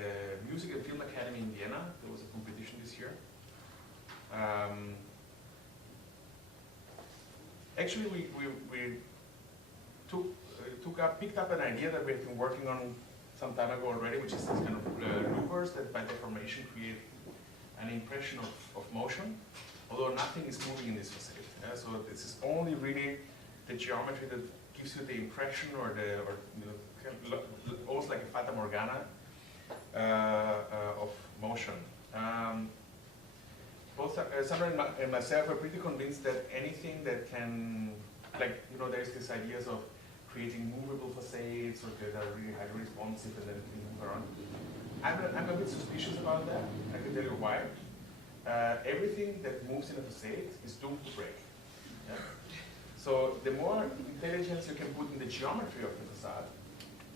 Music and Film Academy in Vienna. There was a competition this year. actually we picked up an idea that we've been working on some time ago already, which is this kind of louvers that by deformation create an impression of motion, although nothing is moving in this facade. So this is only really the geometry that gives you the impression or kind of almost like a fata morgana of motion. Both Sandra and myself are pretty convinced that anything that can, like, there's these ideas of creating movable facades or that are really highly responsive and then move around. I'm a bit suspicious about that. I can tell you why. Everything that moves in a facade is doomed to break. Yeah? So the more intelligence you can put in the geometry of the facade,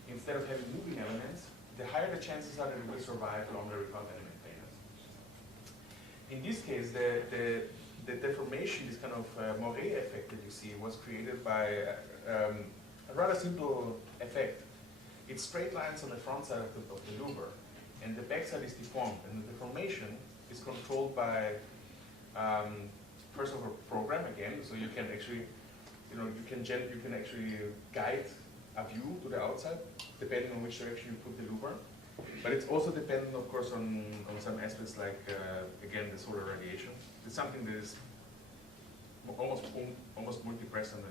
instead of having moving elements, the higher the chances are that it will survive longer without any maintenance. In this case, the deformation, this kind of moire effect that you see, was created by a rather simple effect. It's straight lines on the front side of the louver, and the back side is deformed, and the deformation is controlled by, first of all, program again, so you can actually, you can actually guide a view to the outside, depending on which direction you put the louver. But it's also dependent, of course, on some aspects like, again, the solar radiation. It's something that is almost multi-present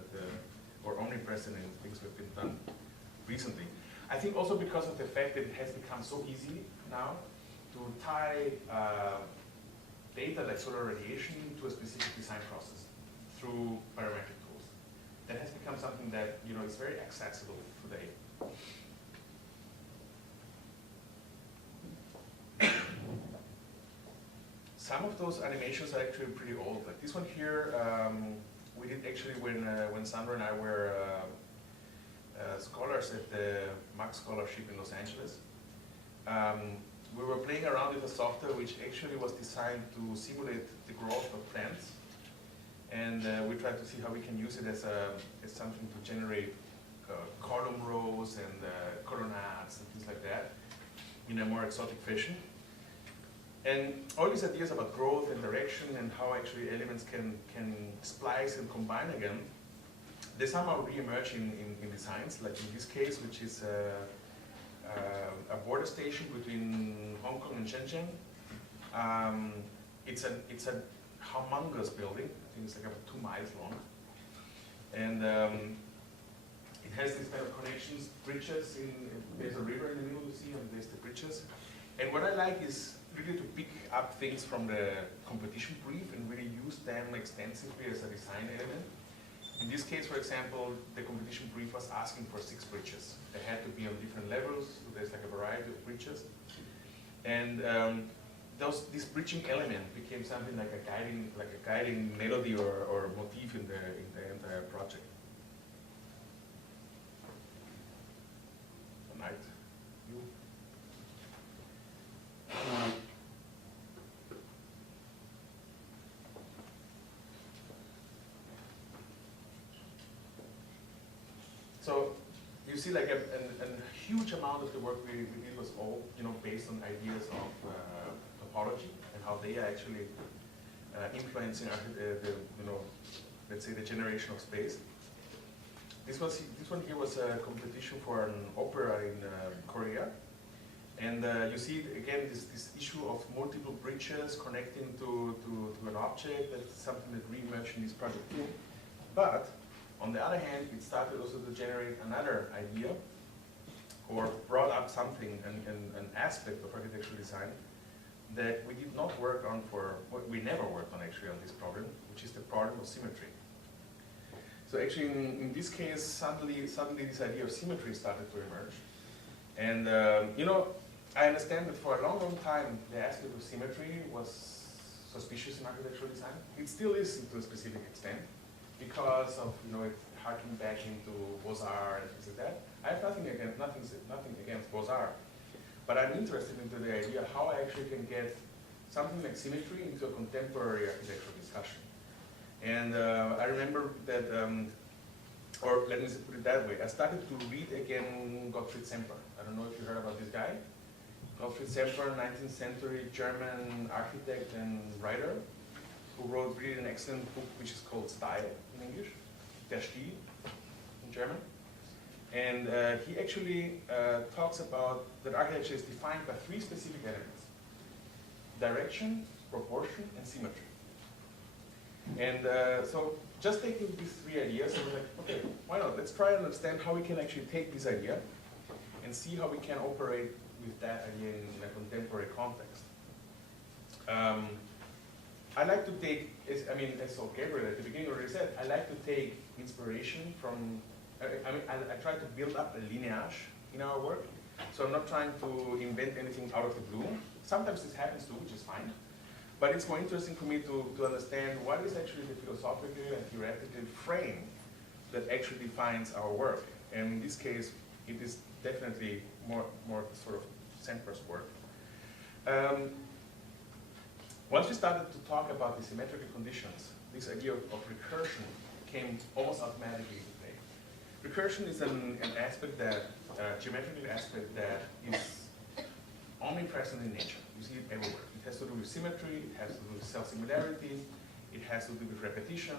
or omnipresent in things we've been done recently. I think also because of the fact that it has become so easy now to tie data like solar radiation to a specific design process through parametric tools. That has become something that is very accessible today. Some of those animations are actually pretty old. Like this one here, we did actually when Sandra and I were scholars at the Max Scholarship in Los Angeles. We were playing around with a software which actually was designed to simulate the growth of plants, and we tried to see how we can use it as something to generate column rows and colonnades and things like that in a more exotic fashion. And all these ideas about growth and direction and how actually elements can splice and combine again, they somehow re-emerge in designs, like in this case, which is a border station between Hong Kong and Shenzhen. It's a humongous building. I think it's like about 2 miles long. And it has these kind of connections, bridges. There's a river in the middle, you see, and there's the bridges. And what I like is really to pick up things from the competition brief and really use them extensively as a design element. In this case, for example, the competition brief was asking for 6 bridges. They had to be on different levels, so there's like a variety of bridges. And this bridging element became something like a guiding melody or motif in the entire project. Good night. You. So you see, like a huge amount of the work we did was all based on ideas of topology and how they are actually influencing let's say the generation of space. This one here was a competition for an opera in Korea, and you see again this issue of multiple bridges connecting to an object. That's something that re-emerged in this project. But on the other hand, it started also to generate another idea, or brought up something, an aspect of architectural design that we did not work on we never worked on actually on this problem, which is the problem of symmetry. So actually in this case, suddenly this idea of symmetry started to emerge. And I understand that for a long, long time, the aspect of symmetry was suspicious in architectural design. It still is to a specific extent, because of it harking back into Beaux-Arts and things like that. I have nothing against Beaux-Arts, but I'm interested into the idea how I actually can get something like symmetry into a contemporary architectural discussion. And I remember that, or let me put it that way, I started to read again Gottfried Semper. I don't know if you heard about this guy. Gottfried Semper, 19th century German architect and writer, who wrote really an excellent book which is called Style in English. Verstehen in German. And he actually talks about that architecture is defined by three specific elements: direction, proportion, and symmetry. And so just taking these three ideas, I was like, okay, why not? Let's try and understand how we can actually take this idea and see how we can operate with that idea in a contemporary context. I like to take, as Gabriel at the beginning already said, I like to take inspiration from, I try to build up a lineage in our work. So I'm not trying to invent anything out of the blue. Sometimes this happens too, which is fine. But it's more interesting for me to understand what is actually the philosophical and theoretical frame that actually defines our work. And in this case, it is definitely more sort of Semper's work. Once we started to talk about the symmetrical conditions, this idea of recursion came almost automatically into play. Recursion is an aspect that, geometrical aspect that is omnipresent in nature. You see it everywhere. It has to do with symmetry, it has to do with self-similarity, it has to do with repetition.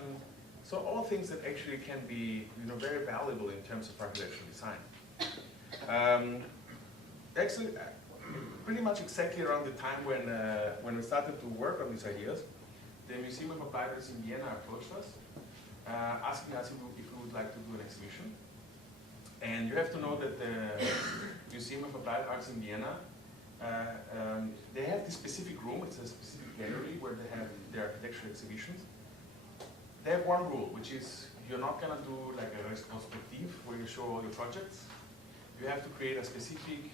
So all things that actually can be very valuable in terms of architectural design. Actually, pretty much exactly around the time when we started to work on these ideas, the Museum of Applied Arts in Vienna approached us, asking us if we would like to do an exhibition. And you have to know that the Museum of Applied Arts in Vienna, they have this specific room, it's a specific gallery where they have their architectural exhibitions. They have one rule, which is you're not going to do like a retrospective where you show all your projects. You have to create a specific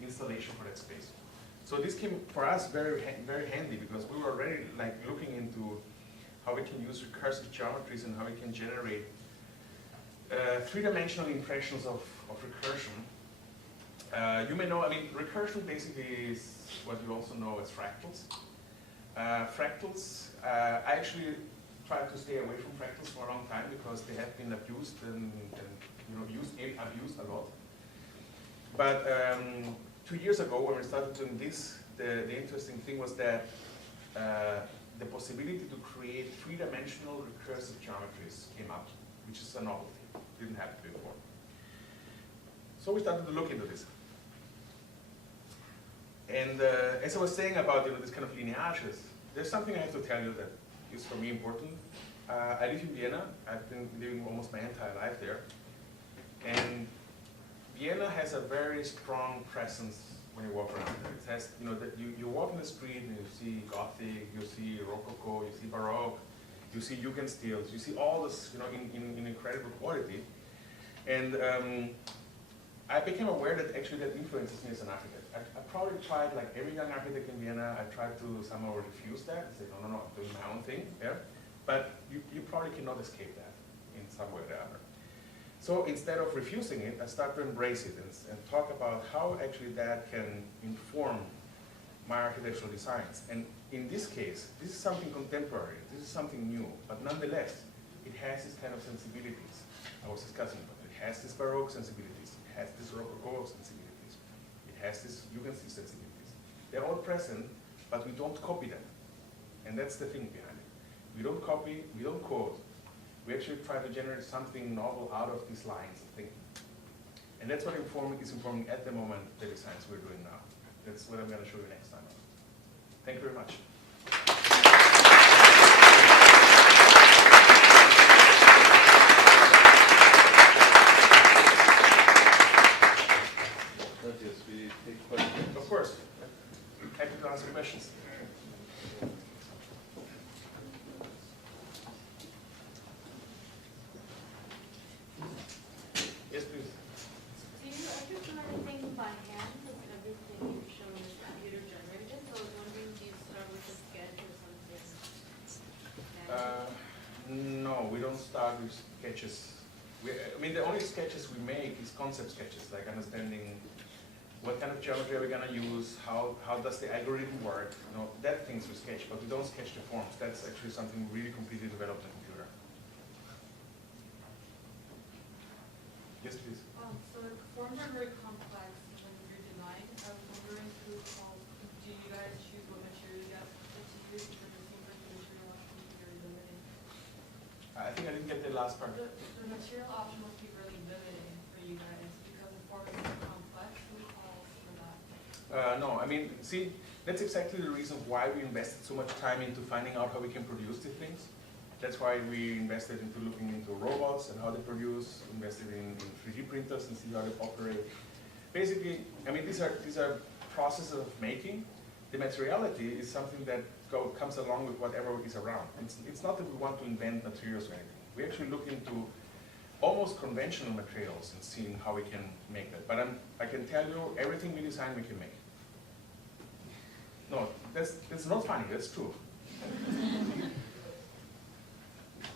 installation for that space. So this came for us very handy because we were already like looking into how we can use recursive geometries and how we can generate three-dimensional impressions of recursion. You may know, recursion basically is what you also know as fractals. Fractals, I actually tried to stay away from fractals for a long time because they have been abused and abused a lot. But 2 years ago, when we started doing this, the interesting thing was that the possibility to create three-dimensional recursive geometries came up, which is a novelty. Didn't happen before. So we started to look into this. And as I was saying about this kind of lineages, there's something I have to tell you that is for me important. I live in Vienna. I've been living almost my entire life there. And Vienna has a very strong presence when you walk around. It has, you walk in the street and you see Gothic, you see Rococo, you see Baroque, you see Jugendstils, you see all this, in incredible quality. And I became aware that actually that influences me as an architect. I probably tried, like every young architect in Vienna, I tried to somehow refuse that and say, no, I'm doing my own thing there. But you probably cannot escape that in some way or the other. So instead of refusing it, I start to embrace it and talk about how actually that can inform my architectural designs. And in this case, this is something contemporary, this is something new, but nonetheless, it has this kind of sensibilities I was discussing about. It has this Baroque sensibilities, it has this Rococo sensibilities, it has this Jugendstil sensibilities. They're all present, but we don't copy them. And that's the thing behind it. We don't copy, we don't quote. We actually try to generate something novel out of these lines of thinking. And that's what is informing at the moment the designs we're doing now. That's what I'm going to show you next time. Thank you very much. Matias, we take questions. Of course. Happy to answer questions. Yes, please. Do you ever do anything by hand? Because everything you've shown is computer generated. So I was wondering, do you start with a sketch or something? No, we don't start with sketches. The only sketches we make is concept sketches, like understanding what kind of geometry are we going to use, how does the algorithm work, that things we sketch, but we don't sketch the forms. That's actually something really completely developed in the computer. Yes, please. So the forms are very complex when you're designing. I was wondering do you guys choose what material you have to use? Because it seems like the material options are very limiting. I think I didn't get the last part. The material option must be really limiting for you guys because the form is so complex. Who calls for that? No, I mean, see, that's exactly the reason why we invested so much time into finding out how we can produce these things. That's why we invested into looking into robots and how they produce, invested in 3D printers and see how they operate. Basically, I mean, these are processes of making. The materiality is something that comes along with whatever is around. It's not that we want to invent materials or anything. We actually look into almost conventional materials and seeing how we can make that. But I can tell you, everything we design, we can make. No, that's not funny, that's true.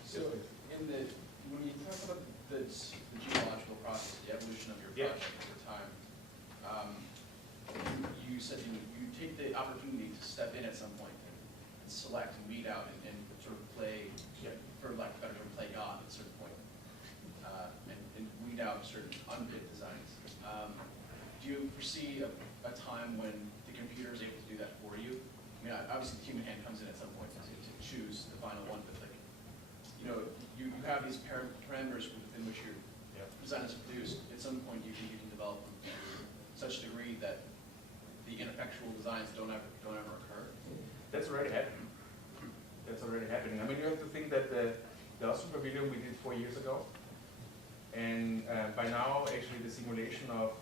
So, when you talk about the geological process, the evolution of your project over time, you said you take the opportunity to step in at some point and select and weed out and sort of play, for lack of a better term, play God at a certain point, and weed out certain unfit designs. Do you foresee a time when the computer is able to do that for you? I mean, obviously the human hand comes in at some point to choose the final one, but like, you know, you have these parameters within which your design is produced. At some point, you can develop them to such a degree that the ineffectual designs don't ever occur. That's already happening. That's already happening. I mean, you have to think that the Austrian Pavilion we did 4 years ago, and by now, actually, the simulation of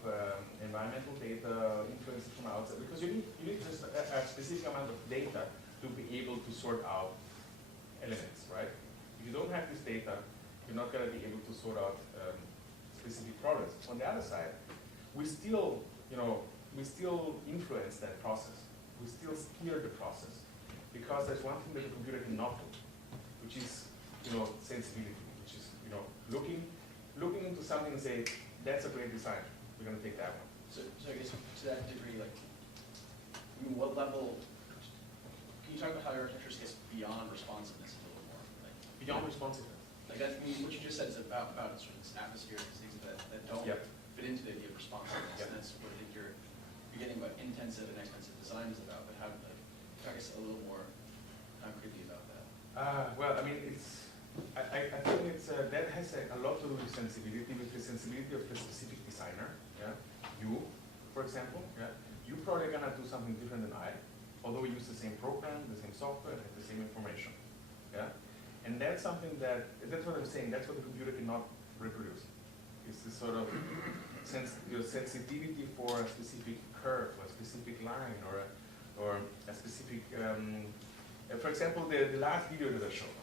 environmental data, influences from outside, because you need just a specific amount of data to be able to sort out elements, right? If you don't have this data, you're not going to be able to sort out specific problems. On the other side, we still influence that process. We still steer the process, because there's one thing that the computer cannot do, which is, sensibility, which is, looking into something and say, that's a great design. We're going to take that one. So I guess to that degree, like, I mean, what level? Can you talk about how your architecture gets beyond responsiveness a little more? Like, Beyond responsiveness. Like that, I mean, what you just said is about sort of this atmosphere, these things that don't fit into the idea of responsiveness, and that's what I think you're getting about intensive and expensive design is about. But how, like, talk us a little more concretely about that. Well, I mean, I think that has a lot to do with sensibility, with the sensibility of the specific designer. Yeah, you, for example, you probably gonna do something different than I, although we use the same program, the same software, and the same information. Yeah. And that's something that's what I'm saying, that's what the computer cannot reproduce. It's this sort of sensitivity for a specific curve, or a specific line, or a specific, for example, the last video that I showed,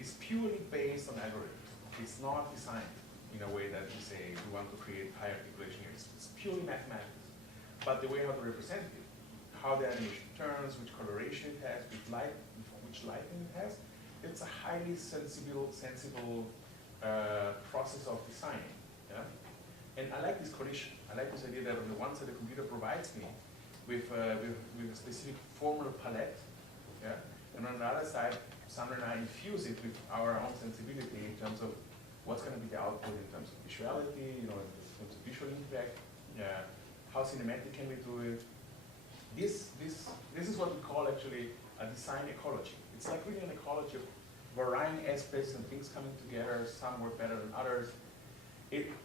is purely based on algorithms. It's not designed in a way that you say we want to create high articulation here. It's purely mathematics. But the way how to represent it, how the animation turns, which coloration it has, which lighting it has, it's a highly sensible process of designing. Yeah? And I like this collision. I like this idea that on the one side the computer provides me with a specific formal palette, and on the other side, Sandra and I infuse it with our own sensibility in terms of what's going to be the output in terms of visuality, in terms of visual impact, how cinematic can we do it. This is what we call actually a design ecology. It's like really an ecology of varying aspects and things coming together. Some work better than others.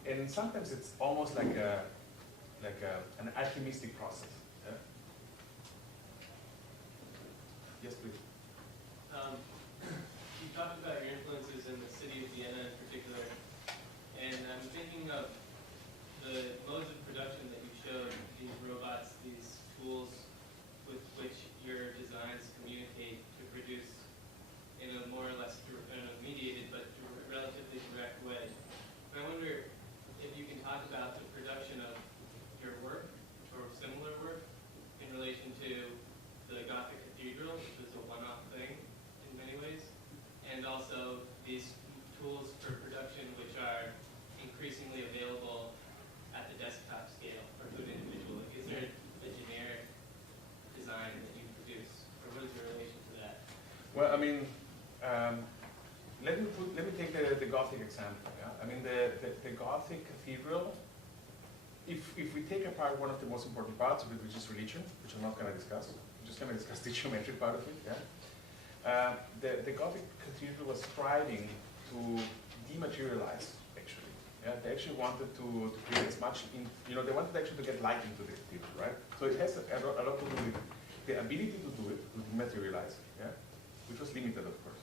And sometimes it's almost like an alchemistic process. Yeah? Yes, please. You talked about your influences in the city of Vienna in particular, and I'm thinking of the modes of production that you showed, these robots, these tools with which your designs communicate to produce in a more or less mediated but relatively direct way. And I wonder if you can talk about the production of your work or similar work in relation to the Gothic Cathedral, which was a one-off thing in many ways, and also these tools for production which are increasingly available at the desktop scale or to an individual. Is there a generic design that you produce, or what is your relation to that? Well, I mean, let me take the Gothic example. Yeah? I mean, the Gothic cathedral. If we take apart one of the most important parts of it, which is religion, which I'm not going to discuss, I'm just going to discuss the geometric part of it. Yeah? The Gothic cathedral was striving to dematerialize, actually. Yeah, they actually wanted to create as much, they wanted actually to get light into the activity, right? So it has a lot to do with the ability to do it, to dematerialize, yeah, which was limited, of course.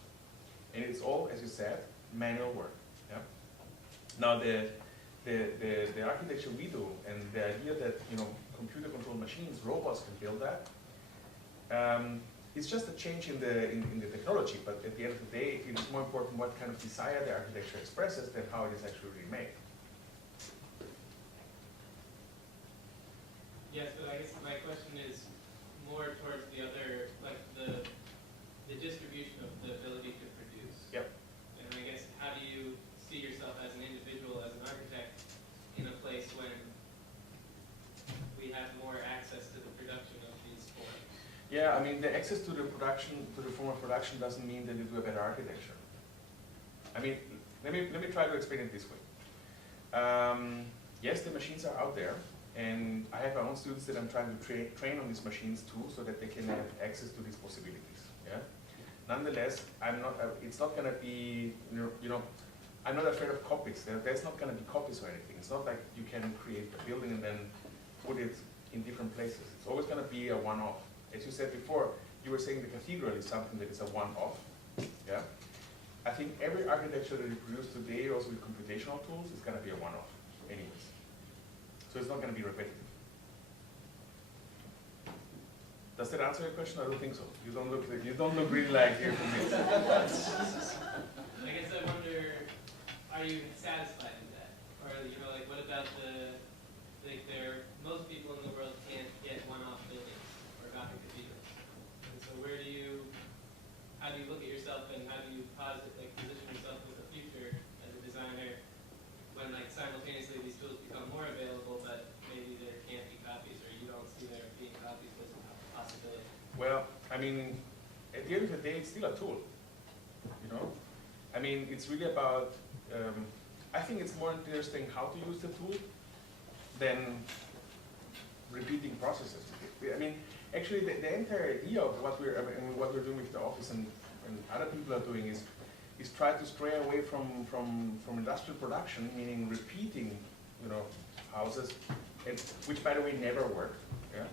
And it's all, as you said, manual work, yeah? Now, the architecture we do, and the idea that, computer-controlled machines, robots can build that, it's just a change in the technology, but at the end of the day, it is more important what kind of desire the architecture expresses than how it is actually remade. Yes, but I guess my question is more towards the other, like the distribution of the ability to produce. Yep. And I guess, how do you see yourself as an individual, as an architect, in a place when we have more access to the production of these forms? Yeah, I mean, the access to the form of production doesn't mean that you do a better architecture. I mean, let me try to explain it this way. Yes, the machines are out there, and I have my own students that I'm trying to train on these machines too, so that they can have access to these possibilities. Yeah. Nonetheless, it's not going to be, I'm not afraid of copies. There's not going to be copies or anything. It's not like you can create a building and then put it in different places. It's always going to be a one-off. As you said before, you were saying the cathedral is something that is a one-off. Yeah. I think every architecture that you produce today, also with computational tools, is going to be a one-off, anyways. So it's not going to be repetitive. Does that answer your question? I don't think so. You don't look really like you're convinced. I guess I wonder, are you satisfied with that? Or, what about most people in the world can't get one-off buildings or Gothic cathedrals. And so how do you look at yourself, and how do you position yourself in the future as a designer when simultaneously these tools become more available, but maybe there can't be copies, or you don't see there being copies as a possibility? Well, I mean, at the end of the day, it's still a tool, I mean, it's really about, I think it's more interesting how to use the tool than repeating processes. I mean, actually, the entire idea of what we're doing with the office and other people are doing is try to stray away from industrial production, meaning repeating, houses, which by the way never worked. Yeah.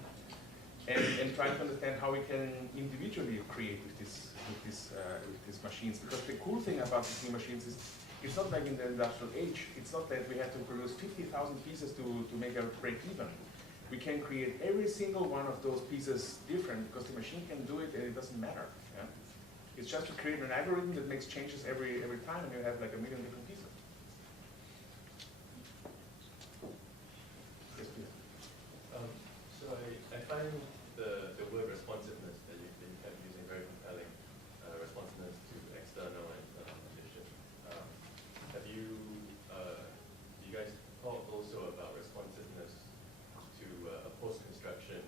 And trying to understand how we can individually create with these machines. Because the cool thing about these new machines is it's not like in the industrial age. It's not that we have to produce 50,000 pieces to make a break even. We can create every single one of those pieces different because the machine can do it and it doesn't matter. Yeah? It's just to create an algorithm that makes changes every time, and you have like a million different pieces. Yes, please. So I find the word responsiveness that you kept using very compelling. Responsiveness to external and internal conditions. Do you guys talk also about responsiveness to a post-construction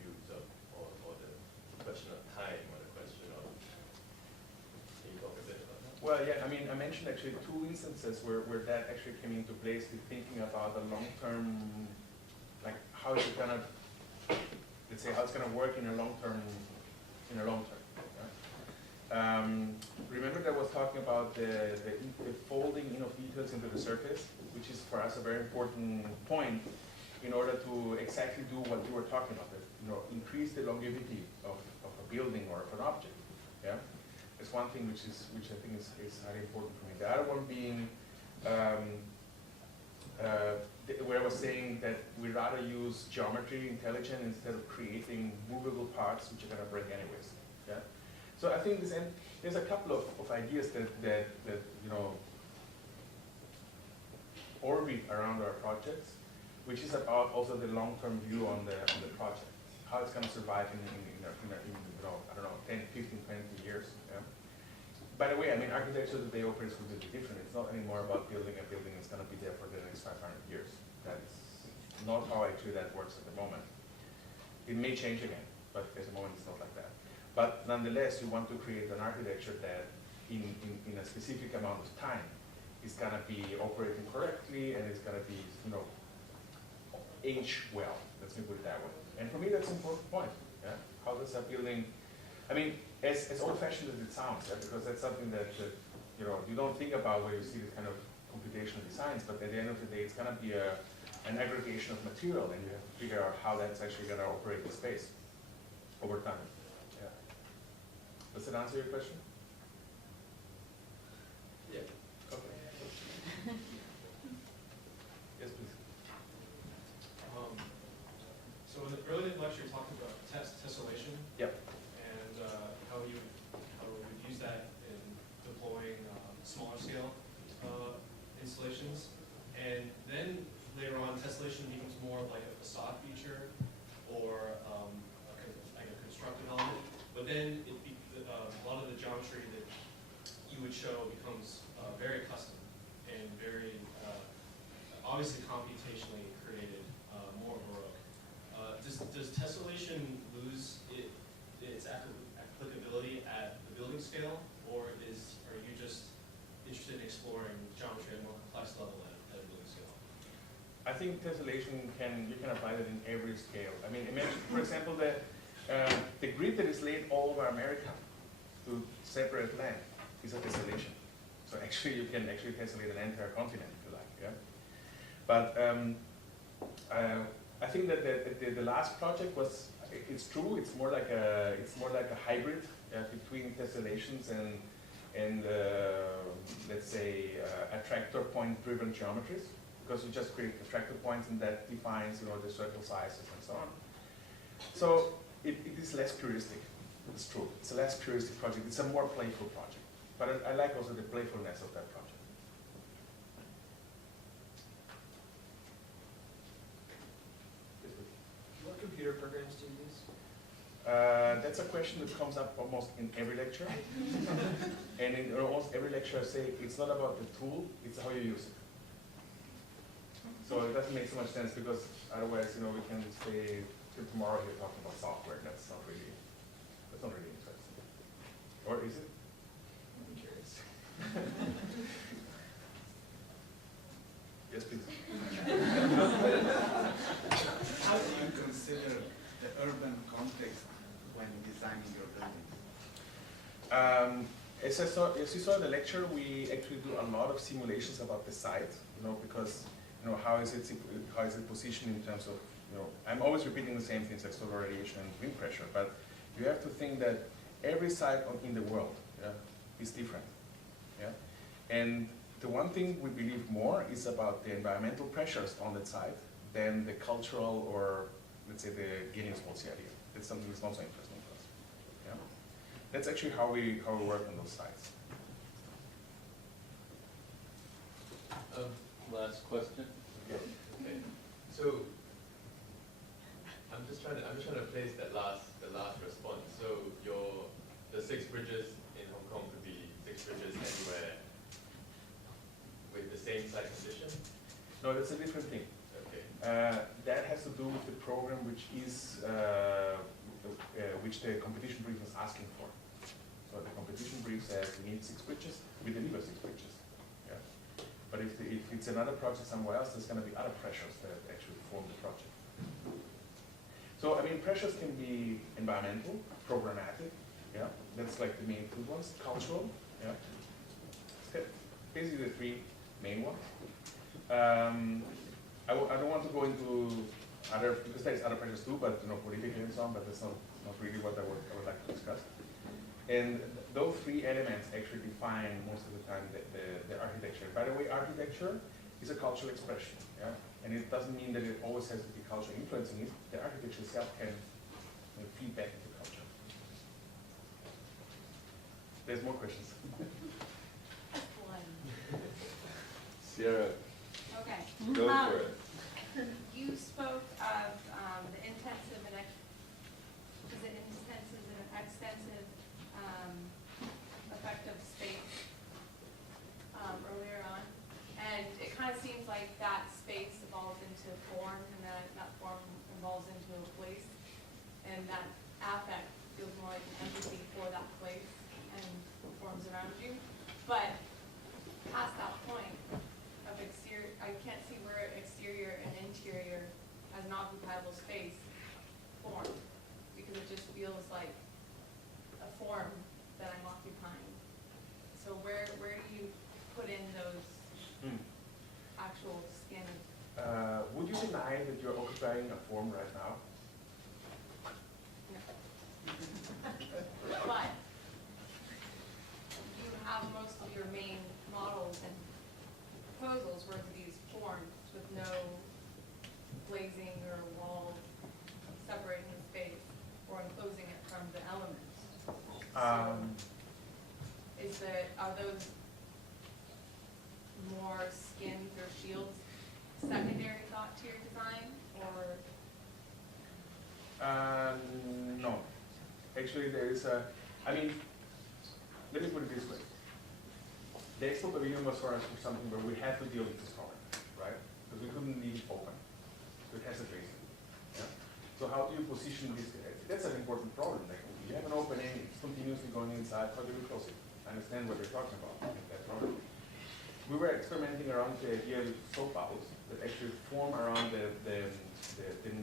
use of, or the question of time, or the question of, can you talk a bit about that? Well, yeah, I mean, I mentioned actually two instances where that actually came into place, thinking about the long-term, like how is it gonna, let's say, how it's gonna work in a long-term. Yeah? Remember that I was talking about the folding in of details into the surface, which is for us a very important point in order to exactly do what you were talking about, increase the longevity of a building or of an object. Yeah, it's one thing which I think is highly important for me. The other one being where I was saying that we rather use geometry intelligent instead of creating movable parts which are going to break anyways. Yeah. So I think there's a couple of ideas that orbit around our projects, which is about also the long-term view on the project, how it's going to survive in I don't know, 10, 15, 20 years. Yeah? By the way, I mean, architecture today operates completely different. It's not anymore about building a building that's going to be there for the next 500 years. That's not how actually that works at the moment. It may change again, but at the moment it's not like that. But nonetheless, you want to create an architecture that in a specific amount of time is going to be operating correctly, and it's going to be, age well. Let's put it that way. And for me, that's an important point. Yeah? How does a building, I mean, as old-fashioned as it sounds, yeah? Because that's something that you don't think about when you see this kind of computational designs, but at the end of the day, it's gonna be an aggregation of material, and you have to figure out how that's actually gonna operate in space over time. Yeah. Does that answer your question? Yeah. Okay. Yes, please. So in the earlier lecture, you talked about tessellation. Yep. And how you would use that in deploying smaller scale installations. And then later on, tessellation becomes more of like a facade feature or like a constructed element. But then a lot of the geometry that you would show becomes very custom and very obviously computationally created, more baroque. Does tessellation lose its applicability at the building scale, or are you just interested in exploring geometry at a more complex level at a building scale? I think tessellation you can apply that in every scale. I mean, imagine, for example, the grid that is laid all over America to separate land is a tessellation. So actually, you can actually tessellate an entire continent if you like. Yeah. But I think that the last project was, it's true. It's more like a hybrid between tessellations and let's say attractor point driven geometries, because you just create attractor points and that defines the circle sizes and so on. So it is less puristic. It's true. It's a less puristic project. It's a more playful project. But I like also the playfulness of that project. What computer programs do you use? That's a question that comes up almost in every lecture. And in almost every lecture I say, it's not about the tool, it's how you use it. So it doesn't make so much sense, because otherwise, we can stay till tomorrow here talking about software. That's not really interesting. Or is it? I'm curious. Yes, please. How do you consider the urban context when designing your buildings? As you saw in the lecture, we actually do a lot of simulations about the site, because how is it positioned in terms of, I'm always repeating the same things like solar radiation and wind pressure, but you have to think that every site in the world is different. Yeah? And the one thing we believe more is about the environmental pressures on that site than the cultural or, let's say, the Genusholz idea. That's something that's not so interesting to us. Yeah? That's actually how we work on those sites. Last question. Yeah. Okay. So I'm just trying to place the last response. So the 6 bridges in Hong Kong could be 6 bridges anywhere with the same site condition? No, that's a different thing. Okay. That has to do with the program which the competition brief was asking for. So the competition brief says we need 6 bridges, we deliver 6 bridges. Yeah. But if it's another project somewhere else, there's going to be other pressures that actually form the project. So I mean, pressures can be environmental, programmatic. Yeah, that's like the main 2 ones. Cultural. Yeah. Basically the 3 main ones. I don't want to go into other, because there's other pressures too, but politically and so on, but that's not really what I would like to discuss. And those 3 elements actually define most of the time the architecture. By the way, architecture is a cultural expression, yeah? And it doesn't mean that it always has to be culture influencing it. The architecture itself can feed back into culture. There's more questions. Sierra, Okay. go for it. You spoke of the extensive and extensive effective space earlier on, and it kind of seems like that space evolves into form, and that form evolves into a place, and that affect feels more like an empathy for that place and forms around you. But past that point of exterior, I can't see where exterior and interior as an occupiable space form, because it just feels like a form that I'm occupying. So where do you deny that you're occupying a form right now? But you have most of your main models and proposals were to these forms with no glazing or wall separating the space or enclosing it from the elements. Are those more skins or shields secondary thought to your design, or? No. Actually, there is a, I mean, let me put it this way. The Expo Pavilion was for us something where we had to deal with this problem, right? Because we couldn't leave it open. So it has a glazing. Yeah? So how do you position this? That's an important problem. Like, you have an opening, it's continuously going inside, how do you close it? I understand what you're talking about, that problem. We were experimenting around the idea with soap bubbles that actually form around the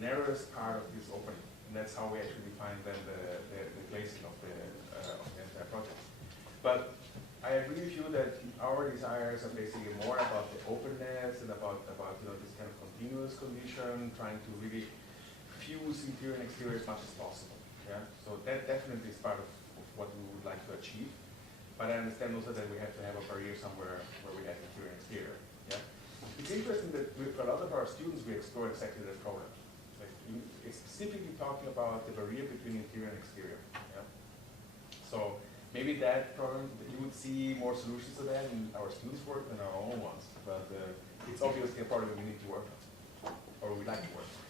narrowest part of this opening. And that's how we actually define then the glazing of the entire project. But I agree with you that our desires are basically more about the openness and about this kind of continuous condition, trying to really fuse interior and exterior as much as possible. Yeah. So that definitely is part of what we would like to achieve. But I understand also that we have to have a barrier somewhere where we have interior and exterior. Yeah. It's interesting that with a lot of our students we explore exactly that problem. Like specifically talking about the barrier between interior and exterior. Yeah. So maybe that problem, you would see more solutions to that in our students' work than our own ones. But it's obviously a problem we need to work on, or we like to work on.